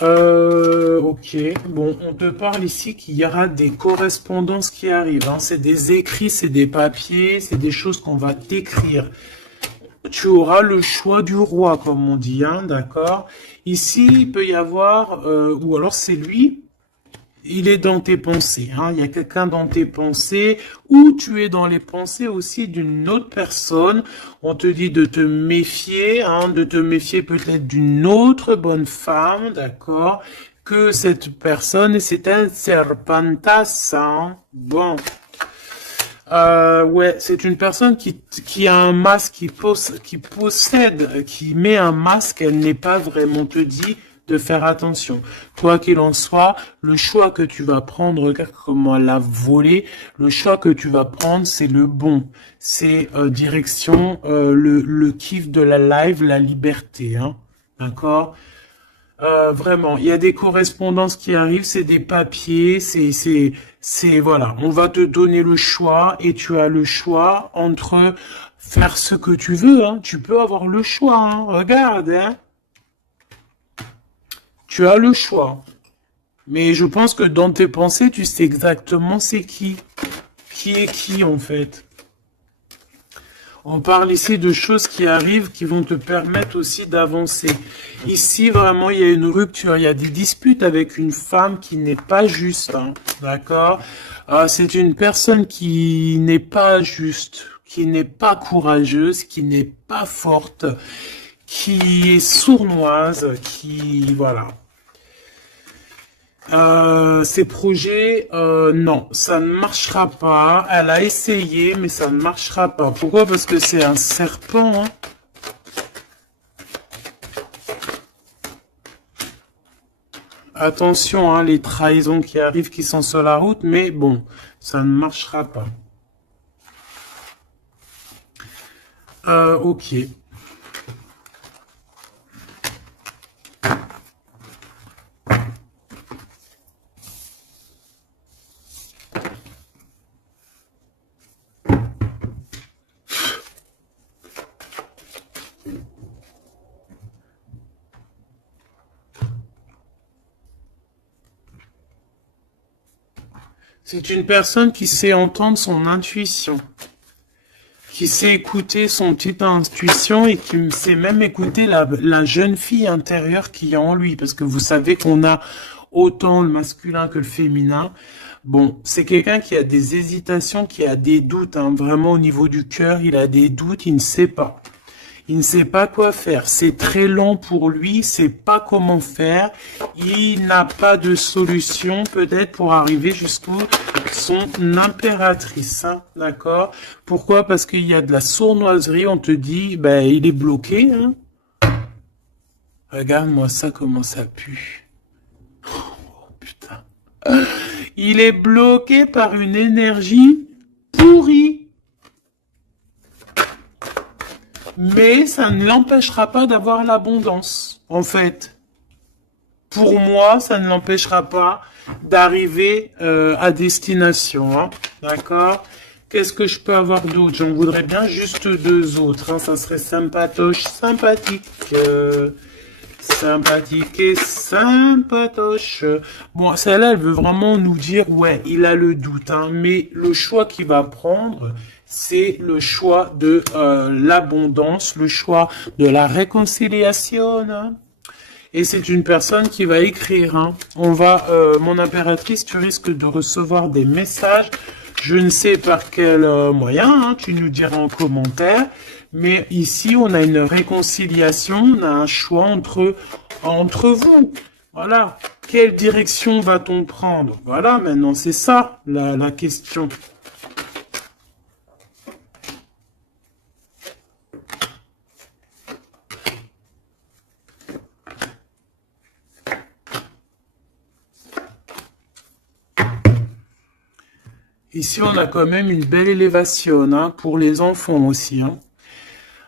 Ok, bon, on te parle ici qu'il y aura des correspondances qui arrivent. Hein. C'est des écrits, c'est des papiers, c'est des choses qu'on va t'écrire. Tu auras le choix du roi, comme on dit, hein, d'accord? Ici, il peut y avoir, ou alors c'est lui, il est dans tes pensées, hein, il y a quelqu'un dans tes pensées, ou tu es dans les pensées aussi d'une autre personne. On te dit de te méfier, hein, de te méfier peut-être d'une autre bonne femme, d'accord? Que cette personne, c'est un serpentas, hein. Bon. Ouais, c'est une personne qui a un masque, qui met un masque, elle n'est pas vraiment te dit de faire attention. Quoi qu'il en soit, le choix que tu vas prendre, regarde comment elle a volé, le choix que tu vas prendre, c'est le bon. C'est direction le kiff de la live, la liberté, hein. D'accord? Vraiment, il y a des correspondances qui arrivent, c'est des papiers, voilà. On va te donner le choix et tu as le choix entre faire ce que tu veux, hein. Tu peux avoir le choix, hein. Regarde, hein. Tu as le choix. Mais je pense que dans tes pensées, tu sais exactement c'est qui. Qui est qui, en fait. On parle ici de choses qui arrivent qui vont te permettre aussi d'avancer. Ici, vraiment, il y a une rupture. Il y a des disputes avec une femme qui n'est pas juste. Hein, d'accord? C'est une personne qui n'est pas juste, qui n'est pas courageuse, qui n'est pas forte, qui est sournoise, qui... Voilà. Ces projets, non, ça ne marchera pas. Elle a essayé, mais ça ne marchera pas. Pourquoi? Parce que c'est un serpent. Hein. Attention, hein, les trahisons qui arrivent, qui sont sur la route, mais bon, ça ne marchera pas. Ok. C'est une personne qui sait entendre son intuition, qui sait écouter son petite intuition et qui sait même écouter la jeune fille intérieure qui est en lui. Parce que vous savez qu'on a autant le masculin que le féminin. Bon, c'est quelqu'un qui a des hésitations, qui a des doutes, hein, vraiment au niveau du cœur, il a des doutes, il ne sait pas. Il ne sait pas quoi faire. C'est très lent pour lui. Il ne sait pas comment faire. Il n'a pas de solution peut-être pour arriver jusqu'où son impératrice. Hein, d'accord? Pourquoi? Parce qu'il y a de la sournoiserie. On te dit, ben, il est bloqué. Hein. Regarde-moi ça, comment ça pue. Oh, putain. Il est bloqué par une énergie pourrie. Mais ça ne l'empêchera pas d'avoir l'abondance, en fait. Pour moi, ça ne l'empêchera pas d'arriver à destination. Hein. D'accord? Qu'est-ce que je peux avoir d'autre? J'en voudrais bien juste deux autres. Hein. Ça serait sympatoche, sympathique. Sympathique et sympatoche. Bon, celle-là, elle veut vraiment nous dire, ouais, il a le doute. Hein, mais le choix qu'il va prendre, c'est le choix de l'abondance, le choix de la réconciliation. Hein. Et c'est une personne qui va écrire. Hein. Mon impératrice, tu risques de recevoir des messages. Je ne sais par quel moyen, hein, tu nous diras en commentaire. Mais ici, on a une réconciliation, on a un choix entre vous. Voilà. Quelle direction va-t-on prendre? Voilà, maintenant, c'est ça la question. Ici, on a quand même une belle élévation hein, pour les enfants aussi. Hein.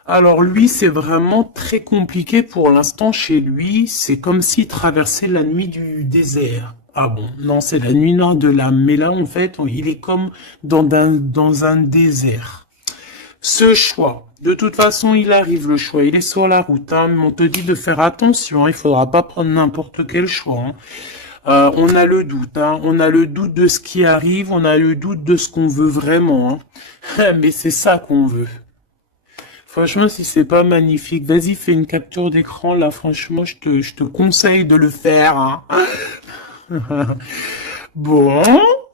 Alors lui, c'est vraiment très compliqué pour l'instant chez lui. C'est comme s'il traversait la nuit du désert. Ah bon, non, c'est la nuit noire de l'âme. Mais là, en fait, il est comme dans un désert. Ce choix, de toute façon, il arrive le choix. Il est sur la route. Hein, mais on te dit de faire attention. Hein, il faudra pas prendre n'importe quel choix. Hein. On a le doute, hein. On a le doute de ce qui arrive, on a le doute de ce qu'on veut vraiment. Hein. Mais c'est ça qu'on veut. Franchement, si c'est pas magnifique, vas-y, fais une capture d'écran. Là, franchement, je te conseille de le faire. Hein. Bon,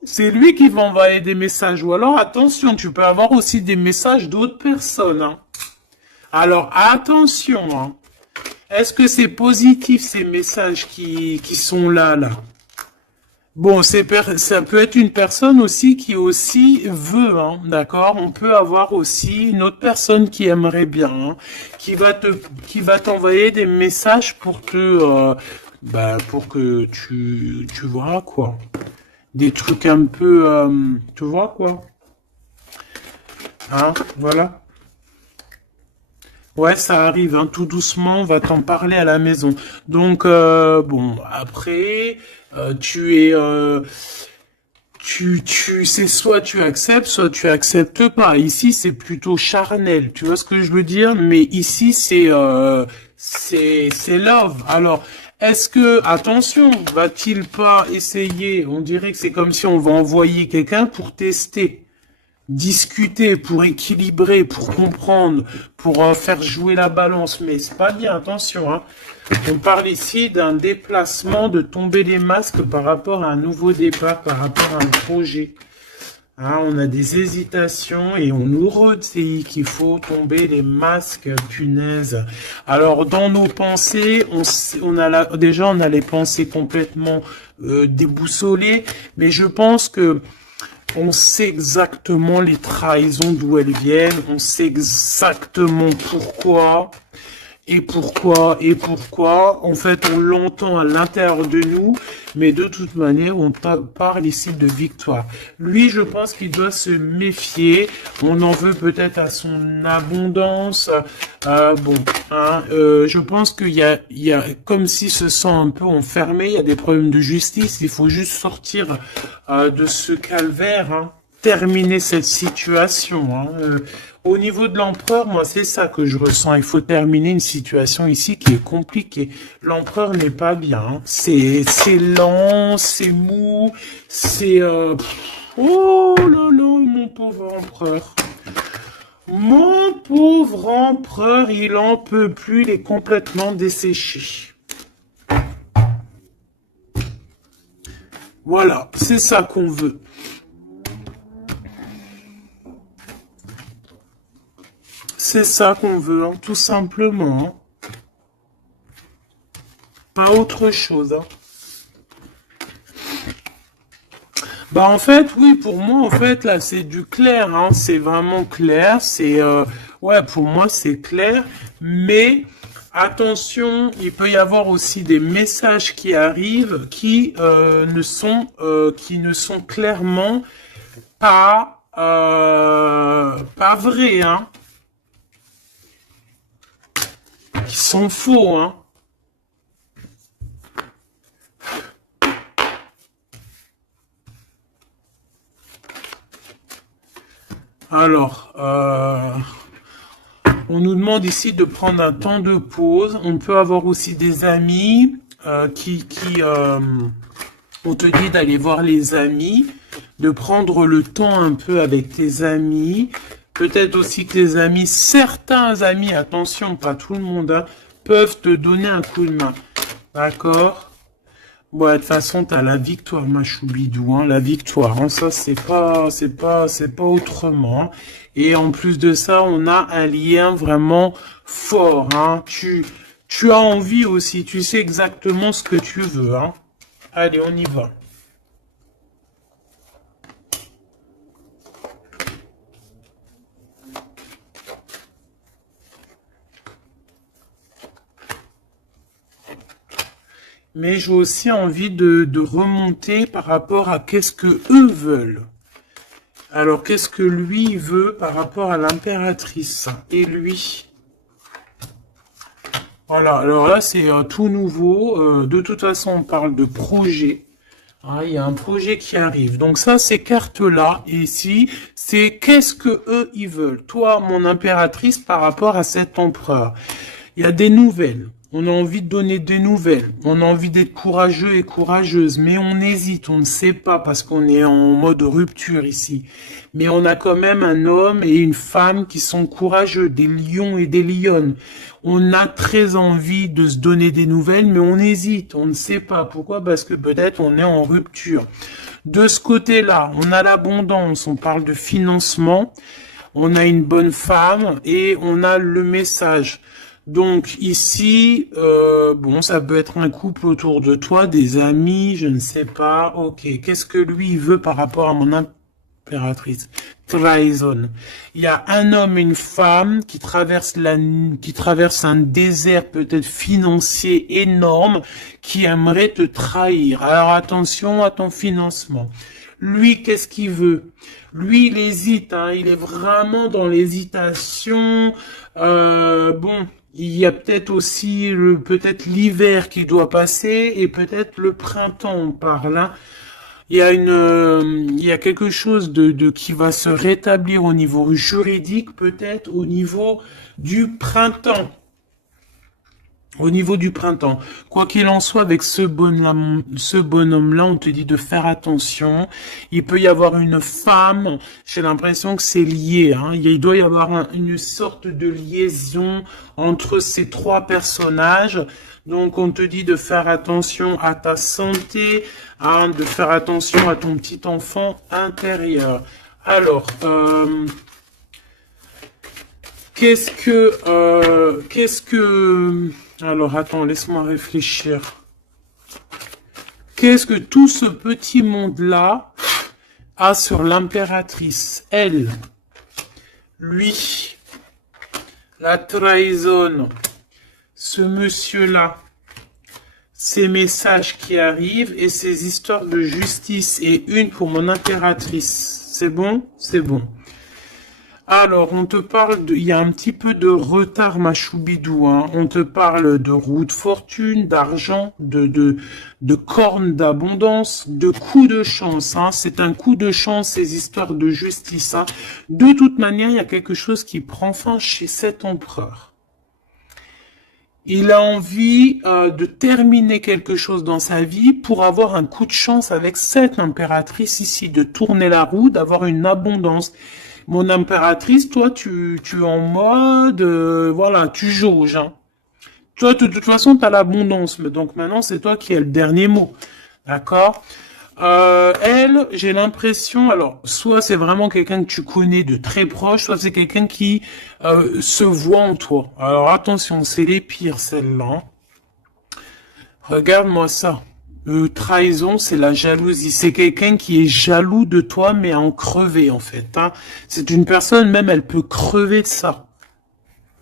c'est lui qui va envoyer des messages. Ou alors, attention, tu peux avoir aussi des messages d'autres personnes. Hein. Alors, attention. Hein. Est-ce que c'est positif ces messages qui sont là? Bon, ça peut être une personne aussi qui aussi veut, hein, d'accord? On peut avoir aussi une autre personne qui aimerait bien, hein, qui va t'envoyer des messages pour pour que tu vois quoi. Des trucs un peu, tu vois quoi? Hein, voilà. Ouais, ça arrive, hein, tout doucement, on va t'en parler à la maison. Donc, bon, après, tu es, c'est soit tu acceptes pas. Ici, c'est plutôt charnel, tu vois ce que je veux dire? Mais ici, c'est love. Alors, est-ce que, attention, va-t-il pas essayer? On dirait que c'est comme si on va envoyer quelqu'un pour tester, discuter, pour équilibrer, pour comprendre, pour faire jouer la balance. Mais c'est pas bien, attention, hein. On parle ici d'un déplacement, de tomber les masques par rapport à un nouveau départ, par rapport à un projet. Hein, on a des hésitations et on nous redit qu'il faut tomber les masques, punaise. Alors, dans nos pensées, déjà, on a les pensées complètement déboussolées, mais je pense que on sait exactement les trahisons d'où elles viennent, on sait exactement pourquoi, et pourquoi. En fait, on l'entend à l'intérieur de nous, mais de toute manière, on parle ici de victoire. Lui, je pense qu'il doit se méfier. On en veut peut-être à son abondance. Bon, hein, je pense qu'il y a comme s'il se sent un peu enfermé. Il y a des problèmes de justice. Il faut juste sortir de ce calvaire, hein, terminer cette situation. Hein. Au niveau de l'empereur, moi, c'est ça que je ressens. Il faut terminer une situation ici qui est compliquée. L'empereur n'est pas bien. Hein. C'est lent, c'est mou, c'est... Oh là là, mon pauvre empereur. Mon pauvre empereur, il en peut plus, il est complètement desséché. Voilà, c'est ça qu'on veut. C'est ça qu'on veut, hein, tout simplement. Hein. Pas autre chose. Hein. Bah en fait, oui, pour moi, en fait, là, c'est du clair. Hein, c'est vraiment clair. Ouais, pour moi, c'est clair. Mais attention, il peut y avoir aussi des messages qui arrivent qui ne sont clairement pas vrais. Hein, qui sont faux. Hein. Alors, on nous demande ici de prendre un temps de pause. On peut avoir aussi des amis on te dit d'aller voir les amis, de prendre le temps un peu avec tes amis. Peut-être aussi que tes amis, certains amis, attention, pas tout le monde, hein, peuvent te donner un coup de main. D'accord? Bon, de toute façon, t'as la victoire, ma choubidou, hein, la victoire. Hein, ça, c'est pas autrement. Hein. Et en plus de ça, on a un lien vraiment fort. Hein. Tu as envie aussi, tu sais exactement ce que tu veux. Hein. Allez, on y va. Mais j'ai aussi envie de remonter par rapport à qu'est-ce que eux veulent. Alors, qu'est-ce que lui veut par rapport à l'impératrice et lui? Voilà, alors là, c'est tout nouveau. De toute façon, on parle de projet. Ah, il y a un projet qui arrive. Donc ça, ces cartes-là, ici, c'est qu'est-ce que eux, ils veulent. Toi, mon impératrice, par rapport à cet empereur. Il y a des nouvelles. On a envie de donner des nouvelles. On a envie d'être courageux et courageuse. Mais on hésite, on ne sait pas parce qu'on est en mode rupture ici. Mais on a quand même un homme et une femme qui sont courageux, des lions et des lionnes. On a très envie de se donner des nouvelles, mais on hésite, on ne sait pas. Pourquoi? Parce que peut-être on est en rupture. De ce côté-là, on a l'abondance, on parle de financement, on a une bonne femme et on a le message. Donc ici, bon, ça peut être un couple autour de toi, des amis, je ne sais pas. Ok, qu'est-ce que lui il veut par rapport à mon impératrice? Trahison. Il y a un homme et une femme qui traversent un désert peut-être financier énorme, qui aimerait te trahir. Alors attention à ton financement. Lui, qu'est-ce qu'il veut? Lui, il hésite, hein, il est vraiment dans l'hésitation. Bon, il y a peut-être aussi peut-être l'hiver qui doit passer et peut-être le printemps par là. Il y a quelque chose de qui va se rétablir au niveau juridique, peut-être au niveau du printemps. Au niveau du printemps. Quoi qu'il en soit, avec ce bonhomme-là, on te dit de faire attention. Il peut y avoir une femme, j'ai l'impression que c'est lié, hein. Il doit y avoir une sorte de liaison entre ces trois personnages. Donc, on te dit de faire attention à ta santé, hein, de faire attention à ton petit enfant intérieur. Alors, alors, attends, laisse-moi réfléchir. Qu'est-ce que tout ce petit monde-là a sur l'impératrice? Elle, lui, la trahison, ce monsieur-là, ces messages qui arrivent et ces histoires de justice et une pour mon impératrice. C'est bon? C'est bon. Alors, on te parle il y a un petit peu de retard, ma choubidou, hein. On te parle de roue de fortune, d'argent, de cornes d'abondance, de coups de chance, hein. C'est un coup de chance, ces histoires de justice, hein. De toute manière, il y a quelque chose qui prend fin chez cet empereur. Il a envie de terminer quelque chose dans sa vie pour avoir un coup de chance avec cette impératrice ici, de tourner la roue, d'avoir une abondance. Mon impératrice, toi, tu es en mode, voilà, tu jauges, hein. Toi, de toute façon, tu as l'abondance, mais donc maintenant, c'est toi qui as le dernier mot. D'accord? Elle, j'ai l'impression, alors, soit c'est vraiment quelqu'un que tu connais de très proche, soit c'est quelqu'un qui se voit en toi. Alors, attention, c'est les pires, celles-là. Regarde-moi ça. Trahison, c'est la jalousie. C'est quelqu'un qui est jaloux de toi, mais en crever, en fait, hein. C'est une personne, même, elle peut crever de ça.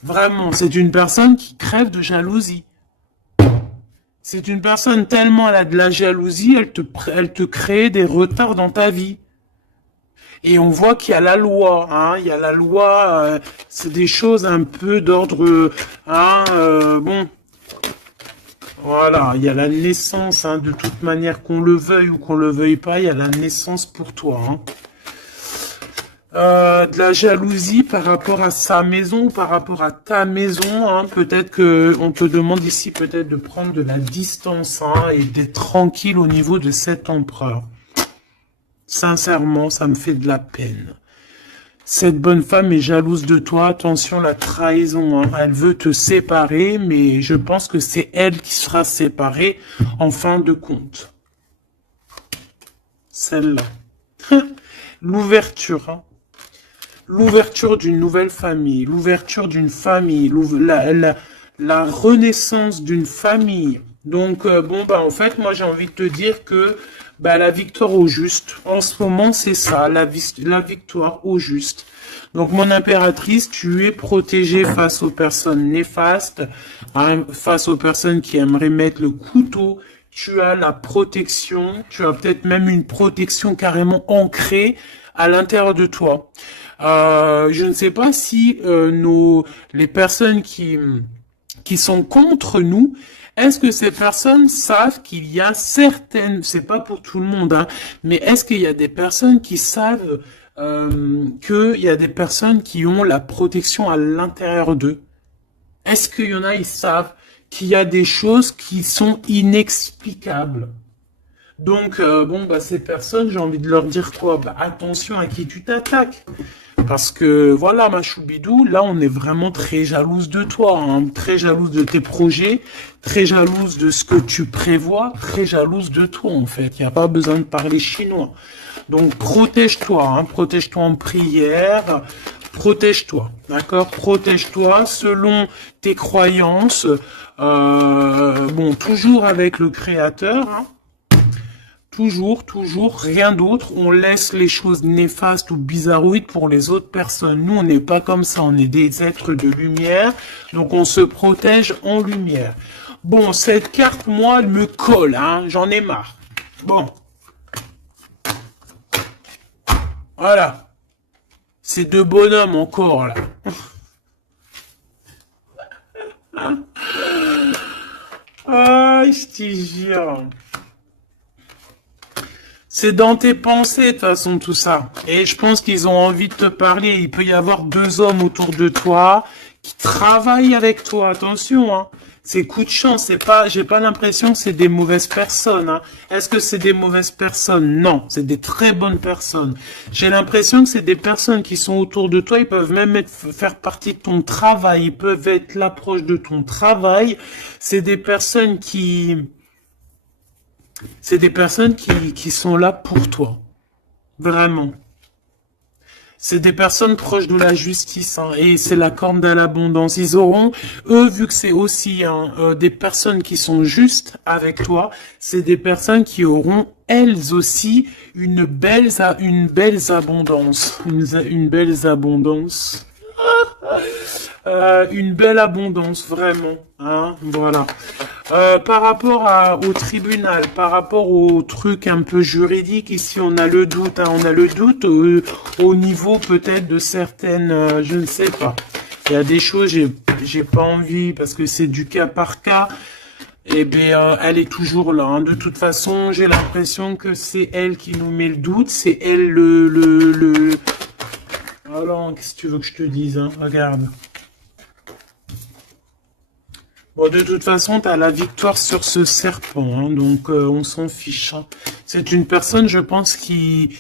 Vraiment, c'est une personne qui crève de jalousie. C'est une personne tellement elle a de la jalousie, elle te crée des retards dans ta vie. Et on voit qu'il y a la loi, hein. Il y a la loi, c'est des choses un peu d'ordre, hein, bon. Voilà, il y a la naissance, hein, de toute manière, qu'on le veuille ou qu'on le veuille pas, il y a la naissance pour toi, hein. De la jalousie par rapport à sa maison, par rapport à ta maison, hein. Peut-être que on te demande ici peut-être de prendre de la distance, hein, et d'être tranquille au niveau de cet empereur. Sincèrement, ça me fait de la peine. Cette bonne femme est jalouse de toi. Attention, la trahison, hein. Elle veut te séparer, mais je pense que c'est elle qui sera séparée en fin de compte. Celle-là. L'ouverture, hein. L'ouverture d'une nouvelle famille, l'ouverture d'une famille, la renaissance d'une famille. Donc, bon, bah, en fait, moi, j'ai envie de te dire que bah, la victoire au juste, en ce moment, c'est ça, la victoire au juste. Donc, mon impératrice, tu es protégée face aux personnes néfastes, hein, face aux personnes qui aimeraient mettre le couteau. Tu as la protection, tu as peut-être même une protection carrément ancrée à l'intérieur de toi. Je ne sais pas si les personnes qui sont contre nous, est-ce que ces personnes savent qu'il y a certaines, c'est pas pour tout le monde, hein, mais est-ce qu'il y a des personnes qui savent qu'il y a des personnes qui ont la protection à l'intérieur d'eux? Est-ce qu'il y en a, ils savent qu'il y a des choses qui sont inexplicables? Donc, bon, bah, ces personnes, j'ai envie de leur dire quoi? Bah, attention à qui tu t'attaques. Parce que, voilà, ma choubidou, là, on est vraiment très jalouse de toi, hein, très jalouse de tes projets, très jalouse de ce que tu prévois, très jalouse de toi, en fait. Il n'y a pas besoin de parler chinois. Donc, protège-toi, hein, protège-toi en prière, Protège-toi, d'accord? Protège-toi selon tes croyances. Bon, toujours avec le Créateur, hein. Toujours, rien d'autre. On laisse les choses néfastes ou bizarroïdes pour les autres personnes. Nous, on n'est pas comme ça. On est des êtres de lumière. Donc, on se protège en lumière. Bon, cette carte, moi, elle me colle, hein. J'en ai marre. Bon. Voilà. Ces deux bonhommes encore, là. Ah, je te jure. C'est dans tes pensées, de toute façon, tout ça. Et je pense qu'ils ont envie de te parler. Il peut y avoir deux hommes autour de toi qui travaillent avec toi. Attention, hein. C'est coup de chance. C'est pas, j'ai pas l'impression que c'est des mauvaises personnes, hein. Est-ce que c'est des mauvaises personnes? Non. C'est des très bonnes personnes. J'ai l'impression que c'est des personnes qui sont autour de toi. Ils peuvent même faire partie de ton travail. Ils peuvent être l'approche de ton travail. C'est des personnes qui sont là pour toi. Vraiment. C'est des personnes proches de la justice, hein, et c'est la corne à l'abondance. Ils auront, eux, vu que c'est aussi des personnes qui sont justes avec toi, c'est des personnes qui auront, elles aussi, une belle abondance. Une belle abondance. Une belle abondance, vraiment. Hein, voilà. Par rapport au tribunal, par rapport au truc un peu juridique, ici on a le doute, hein, on a le doute au niveau peut-être de certaines, je ne sais pas. Il y a des choses, j'ai pas envie parce que c'est du cas par cas. Eh bien, elle est toujours là, hein. De toute façon, j'ai l'impression que c'est elle qui nous met le doute, c'est elle Alors, qu'est-ce que tu veux que je te dise, hein? Regarde. Bon, de toute façon, tu as la victoire sur ce serpent, hein, donc on s'en fiche, hein. C'est une personne, je pense, qui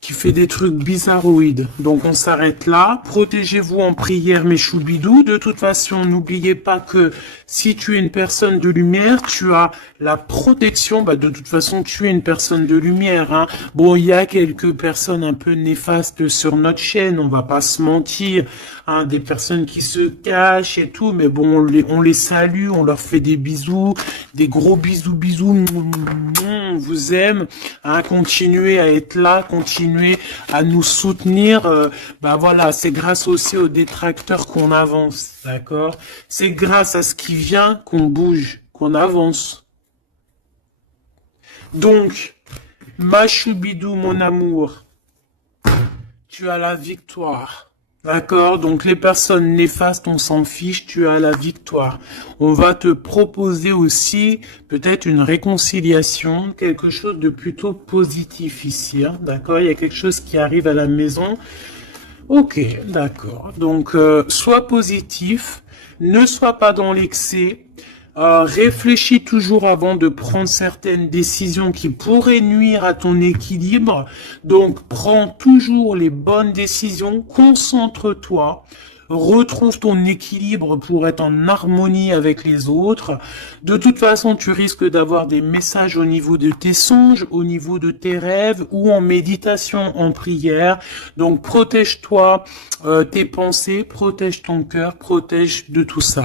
fait des trucs bizarroïdes. Donc on s'arrête là. Protégez-vous en prière, mes choubidous. De toute façon, n'oubliez pas que si tu es une personne de lumière, tu as la protection. Bah, de toute façon, tu es une personne de lumière, hein. Bon, il y a quelques personnes un peu néfastes sur notre chaîne, on va pas se mentir, hein, des personnes qui se cachent et tout, mais bon, on les salue, on leur fait des bisous, des gros bisous, on vous aime, hein, continuez à être là, continuez à nous soutenir, bah voilà, c'est grâce aussi aux détracteurs qu'on avance, d'accord? C'est grâce à ce qui vient qu'on bouge, qu'on avance. Donc, ma choubidou, mon amour, tu as la victoire. D'accord? Donc les personnes néfastes, on s'en fiche, tu as la victoire. On va te proposer aussi peut-être une réconciliation, quelque chose de plutôt positif ici, hein. D'accord? Il y a quelque chose qui arrive à la maison. Ok, d'accord. Donc sois positif, ne sois pas dans l'excès. Réfléchis toujours avant de prendre certaines décisions qui pourraient nuire à ton équilibre. Donc, prends toujours les bonnes décisions, concentre-toi, retrouve ton équilibre pour être en harmonie avec les autres. De toute façon, tu risques d'avoir des messages au niveau de tes songes, au niveau de tes rêves ou en méditation, en prière. Donc, protège-toi, tes pensées, protège ton cœur, protège de tout ça.